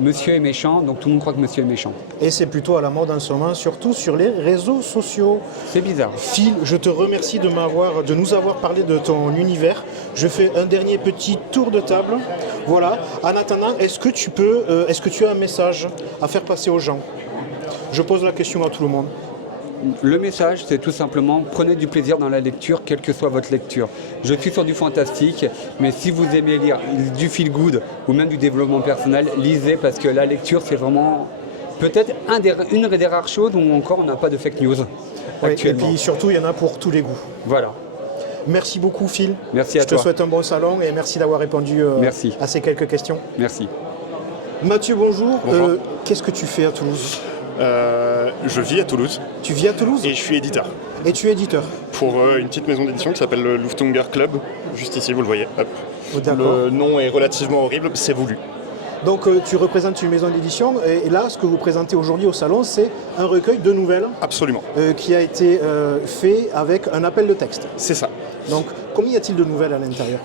monsieur est méchant, donc tout le monde croit que monsieur est méchant. Et c'est plutôt à la mode en ce moment, surtout sur les réseaux sociaux. C'est bizarre. Phil, je te remercie de nous avoir parlé de ton univers. Je fais un dernier petit tour de table. Voilà. En attendant, est-ce que tu as un message à faire passer aux gens? Je pose la question à tout le monde. Le message, c'est tout simplement, prenez du plaisir dans la lecture, quelle que soit votre lecture. Je suis sur du fantastique, mais si vous aimez lire du feel good ou même du développement personnel, lisez parce que la lecture, c'est vraiment peut-être une des rares choses où encore on n'a pas de fake news actuellement. Et puis surtout, il y en a pour tous les goûts. Voilà. Merci beaucoup, Phil. Merci à toi. Je te souhaite un bon salon et merci d'avoir répondu à ces quelques questions. Merci. Mathieu, bonjour. Bonjour. Qu'est-ce que tu fais à Toulouse? Je vis à Toulouse. Tu vis à Toulouse? Et je suis éditeur. Et tu es éditeur? Pour une petite maison d'édition qui s'appelle le Luftunger Club. Juste ici, vous le voyez. Hop. D'accord. Le nom est relativement horrible, c'est voulu. Donc tu représentes une maison d'édition et là, ce que vous présentez aujourd'hui au salon, c'est un recueil de nouvelles. Absolument. Qui a été fait avec un appel de texte. C'est ça. Donc combien y a-t-il de nouvelles à l'intérieur?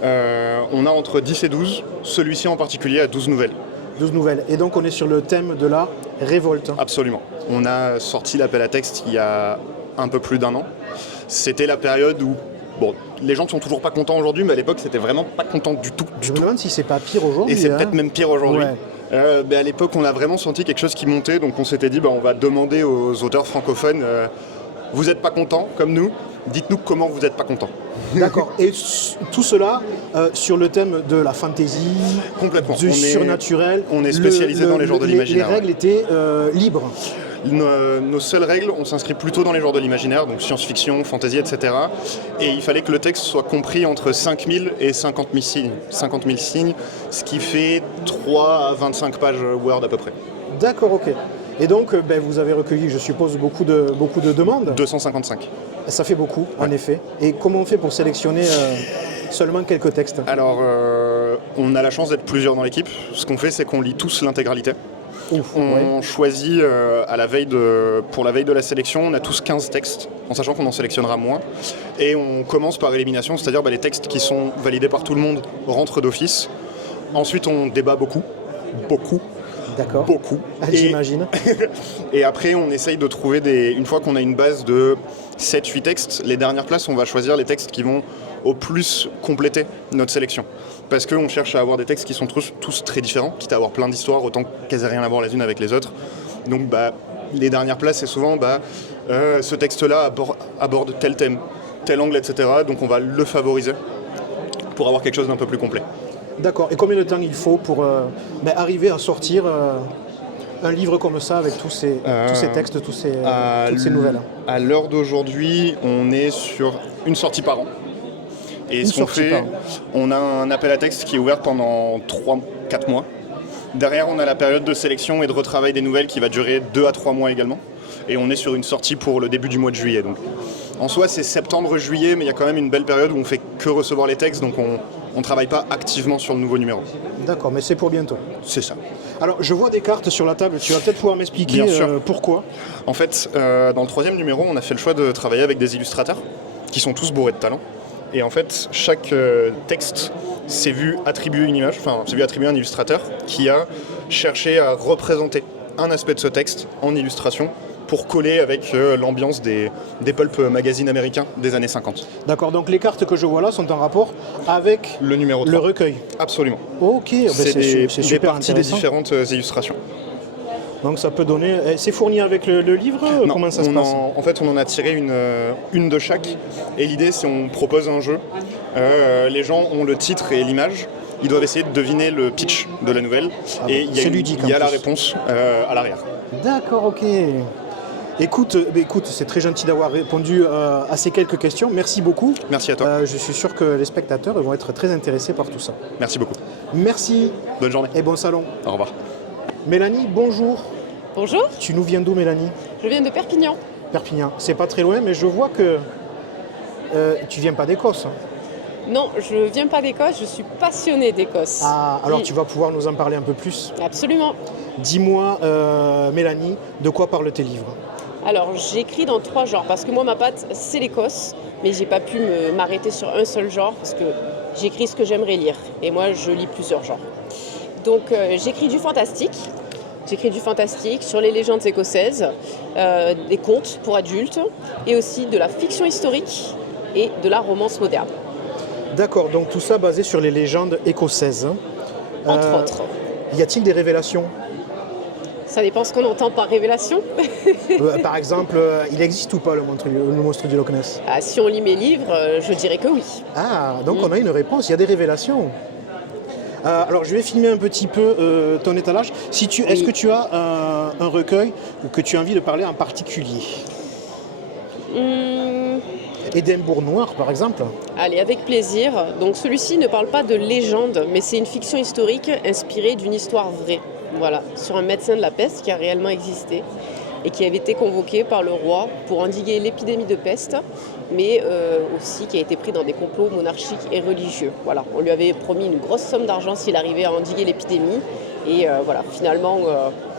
On a entre 10 et 12. Celui-ci en particulier a 12 nouvelles. 12 nouvelles. Et donc on est sur le thème de la révolte. Absolument. On a sorti l'appel à texte il y a un peu plus d'1 an. C'était la période où, bon, les gens ne sont toujours pas contents aujourd'hui, mais à l'époque c'était vraiment pas content du tout. Je me demande si c'est pas pire aujourd'hui. Et c'est peut-être même pire aujourd'hui. Ouais. À l'époque on a vraiment senti quelque chose qui montait, donc on s'était dit on va demander aux auteurs francophones, vous n'êtes pas contents comme nous, dites-nous comment vous n'êtes pas contents. D'accord. Et tout cela sur le thème de la fantasy, complètement. Du surnaturel. On est spécialisé dans les genres de l'imaginaire. Les règles étaient libres. Nos seules règles, on s'inscrit plutôt dans les genres de l'imaginaire, donc science-fiction, fantasy, etc. Et il fallait que le texte soit compris entre 5000 et 50 000 signes. 50 000 signes, ce qui fait 3 à 25 pages Word à peu près. D'accord, ok. Et donc, vous avez recueilli, je suppose, beaucoup de demandes. 255. Ça fait beaucoup, en effet. Et comment on fait pour sélectionner seulement quelques textes? Alors, on a la chance d'être plusieurs dans l'équipe. Ce qu'on fait, c'est qu'on lit tous l'intégralité. On choisit pour la veille de la sélection, on a tous 15 textes, en sachant qu'on en sélectionnera moins. Et on commence par élimination, c'est-à-dire les textes qui sont validés par tout le monde rentrent d'office. Ensuite, on débat beaucoup. D'accord. Beaucoup. J'imagine. Et après, on essaye de trouver une fois qu'on a une base de 7-8 textes, les dernières places, on va choisir les textes qui vont au plus compléter notre sélection. Parce qu'on cherche à avoir des textes qui sont tous très différents, quitte à avoir plein d'histoires, autant qu'elles n'aient rien à voir les unes avec les autres. Donc les dernières places, c'est souvent ce texte-là aborde tel thème, tel angle, etc. Donc on va le favoriser pour avoir quelque chose d'un peu plus complet. D'accord. Et combien de temps il faut pour arriver à sortir un livre comme ça avec tous ces textes, toutes ces nouvelles? À l'heure d'aujourd'hui, on est sur une sortie par an. Et ce qu'on fait, on a un appel à texte qui est ouvert pendant 3-4 mois. Derrière, on a la période de sélection et de retravail des nouvelles qui va durer 2 à 3 mois également. Et on est sur une sortie pour le début du mois de juillet. Donc, en soi, c'est septembre-juillet, mais il y a quand même une belle période où on fait que recevoir les textes, donc on ne travaille pas activement sur le nouveau numéro. D'accord, mais c'est pour bientôt. C'est ça. Alors, je vois des cartes sur la table, tu vas peut-être pouvoir m'expliquer pourquoi. En fait, dans le 3e numéro, on a fait le choix de travailler avec des illustrateurs qui sont tous bourrés de talent. Et en fait, chaque texte s'est vu attribuer une image, s'est vu attribuer un illustrateur qui a cherché à représenter un aspect de ce texte en illustration pour coller avec l'ambiance des pulp magazines américains des années 50. D'accord, donc les cartes que je vois là sont en rapport avec le numéro 3. Le recueil. Absolument. Ok, c'est super parties des intéressant. différentes illustrations. Donc ça peut donner... C'est fourni avec le livre? Non, comment ça se passe? En fait, on en a tiré une de chaque. Et l'idée, c'est on propose un jeu. Les gens ont le titre et l'image. Ils doivent essayer de deviner le pitch de la nouvelle. Et il y a la réponse à l'arrière. D'accord, ok. Écoute, c'est très gentil d'avoir répondu à ces quelques questions. Merci beaucoup. Merci à toi. Je suis sûr que les spectateurs vont être très intéressés par tout ça. Merci beaucoup. Merci. Bonne journée. Et bon salon. Au revoir. Mélanie, bonjour. Bonjour. Tu nous viens d'où, Mélanie? Je viens de Perpignan. Perpignan. C'est pas très loin, mais je vois que tu viens pas d'Écosse. Non, je viens pas d'Écosse, je suis passionnée d'Écosse. Ah, alors tu vas pouvoir nous en parler un peu plus. Absolument. Dis-moi, Mélanie, de quoi parlent tes livres? Alors, j'écris dans 3 genres, parce que moi, ma patte, c'est l'Écosse, mais j'ai pas pu m'arrêter sur un seul genre, parce que j'écris ce que j'aimerais lire. Et moi, je lis plusieurs genres. Donc, j'écris du fantastique. J'écris du fantastique sur les légendes écossaises, des contes pour adultes, et aussi de la fiction historique et de la romance moderne. D'accord, donc tout ça basé sur les légendes écossaises. Entre autres. Y a-t-il des révélations? Ça dépend ce qu'on entend par révélation. Par exemple, il existe ou pas le monstre du Loch Ness? Si on lit mes livres, je dirais que oui. Ah, donc on a une réponse, il y a des révélations. Alors je vais filmer un petit peu ton étalage. Est-ce que tu as un recueil que tu as envie de parler en particulier? Édimbourg Noir, par exemple? Allez, avec plaisir. Donc celui-ci ne parle pas de légende, mais c'est une fiction historique inspirée d'une histoire vraie. Voilà, sur un médecin de la peste qui a réellement existé et qui avait été convoqué par le roi pour endiguer l'épidémie de peste, mais aussi qui a été pris dans des complots monarchiques et religieux. Voilà, on lui avait promis une grosse somme d'argent s'il arrivait à endiguer l'épidémie, et voilà, finalement,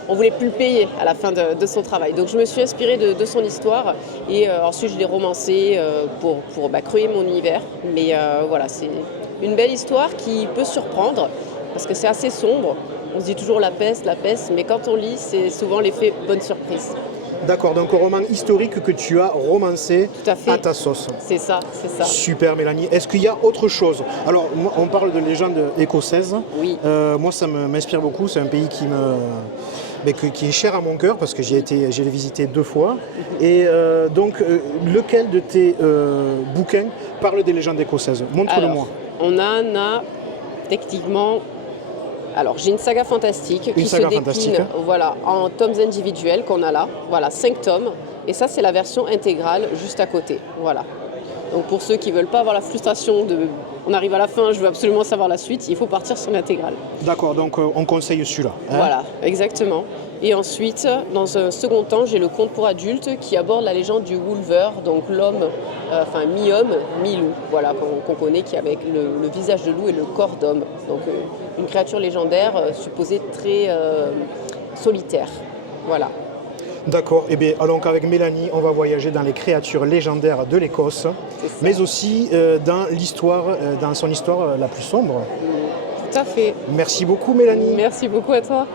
on ne voulait plus le payer à la fin de son travail. Donc je me suis inspirée de son histoire, et ensuite je l'ai romancé pour creuser mon univers. Mais voilà, c'est une belle histoire qui peut surprendre, parce que c'est assez sombre. On se dit toujours la peste, mais quand on lit, c'est souvent l'effet bonne surprise. D'accord, donc un roman historique que tu as romancé à ta sauce. C'est ça, c'est ça. Super, Mélanie. Est-ce qu'il y a autre chose? Alors, on parle de légendes écossaises. Oui. Moi, ça m'inspire beaucoup. C'est un pays qui est cher à mon cœur parce que j'ai visité 2 fois. Et donc, lequel de tes bouquins parle des légendes écossaises? Montre-le-moi. On en a techniquement... Alors, j'ai une saga fantastique qui se décline en tomes individuels qu'on a là. Voilà, 5 tomes. Et ça, c'est la version intégrale juste à côté. Voilà. Donc, pour ceux qui ne veulent pas avoir la frustration de « on arrive à la fin, je veux absolument savoir la suite », il faut partir sur l'intégrale. D'accord, donc on conseille celui-là. Voilà, exactement. Et ensuite, dans un second temps, j'ai le conte pour adultes qui aborde la légende du Wolver, donc l'homme, mi-homme, mi-loup, voilà, qu'on connaît, qui a avec le visage de loup et le corps d'homme. Donc une créature légendaire supposée très solitaire. Voilà. D'accord, et bien donc avec Mélanie, on va voyager dans les créatures légendaires de l'Écosse, mais aussi dans son histoire la plus sombre. Tout à fait. Merci beaucoup, Mélanie. Merci beaucoup à toi.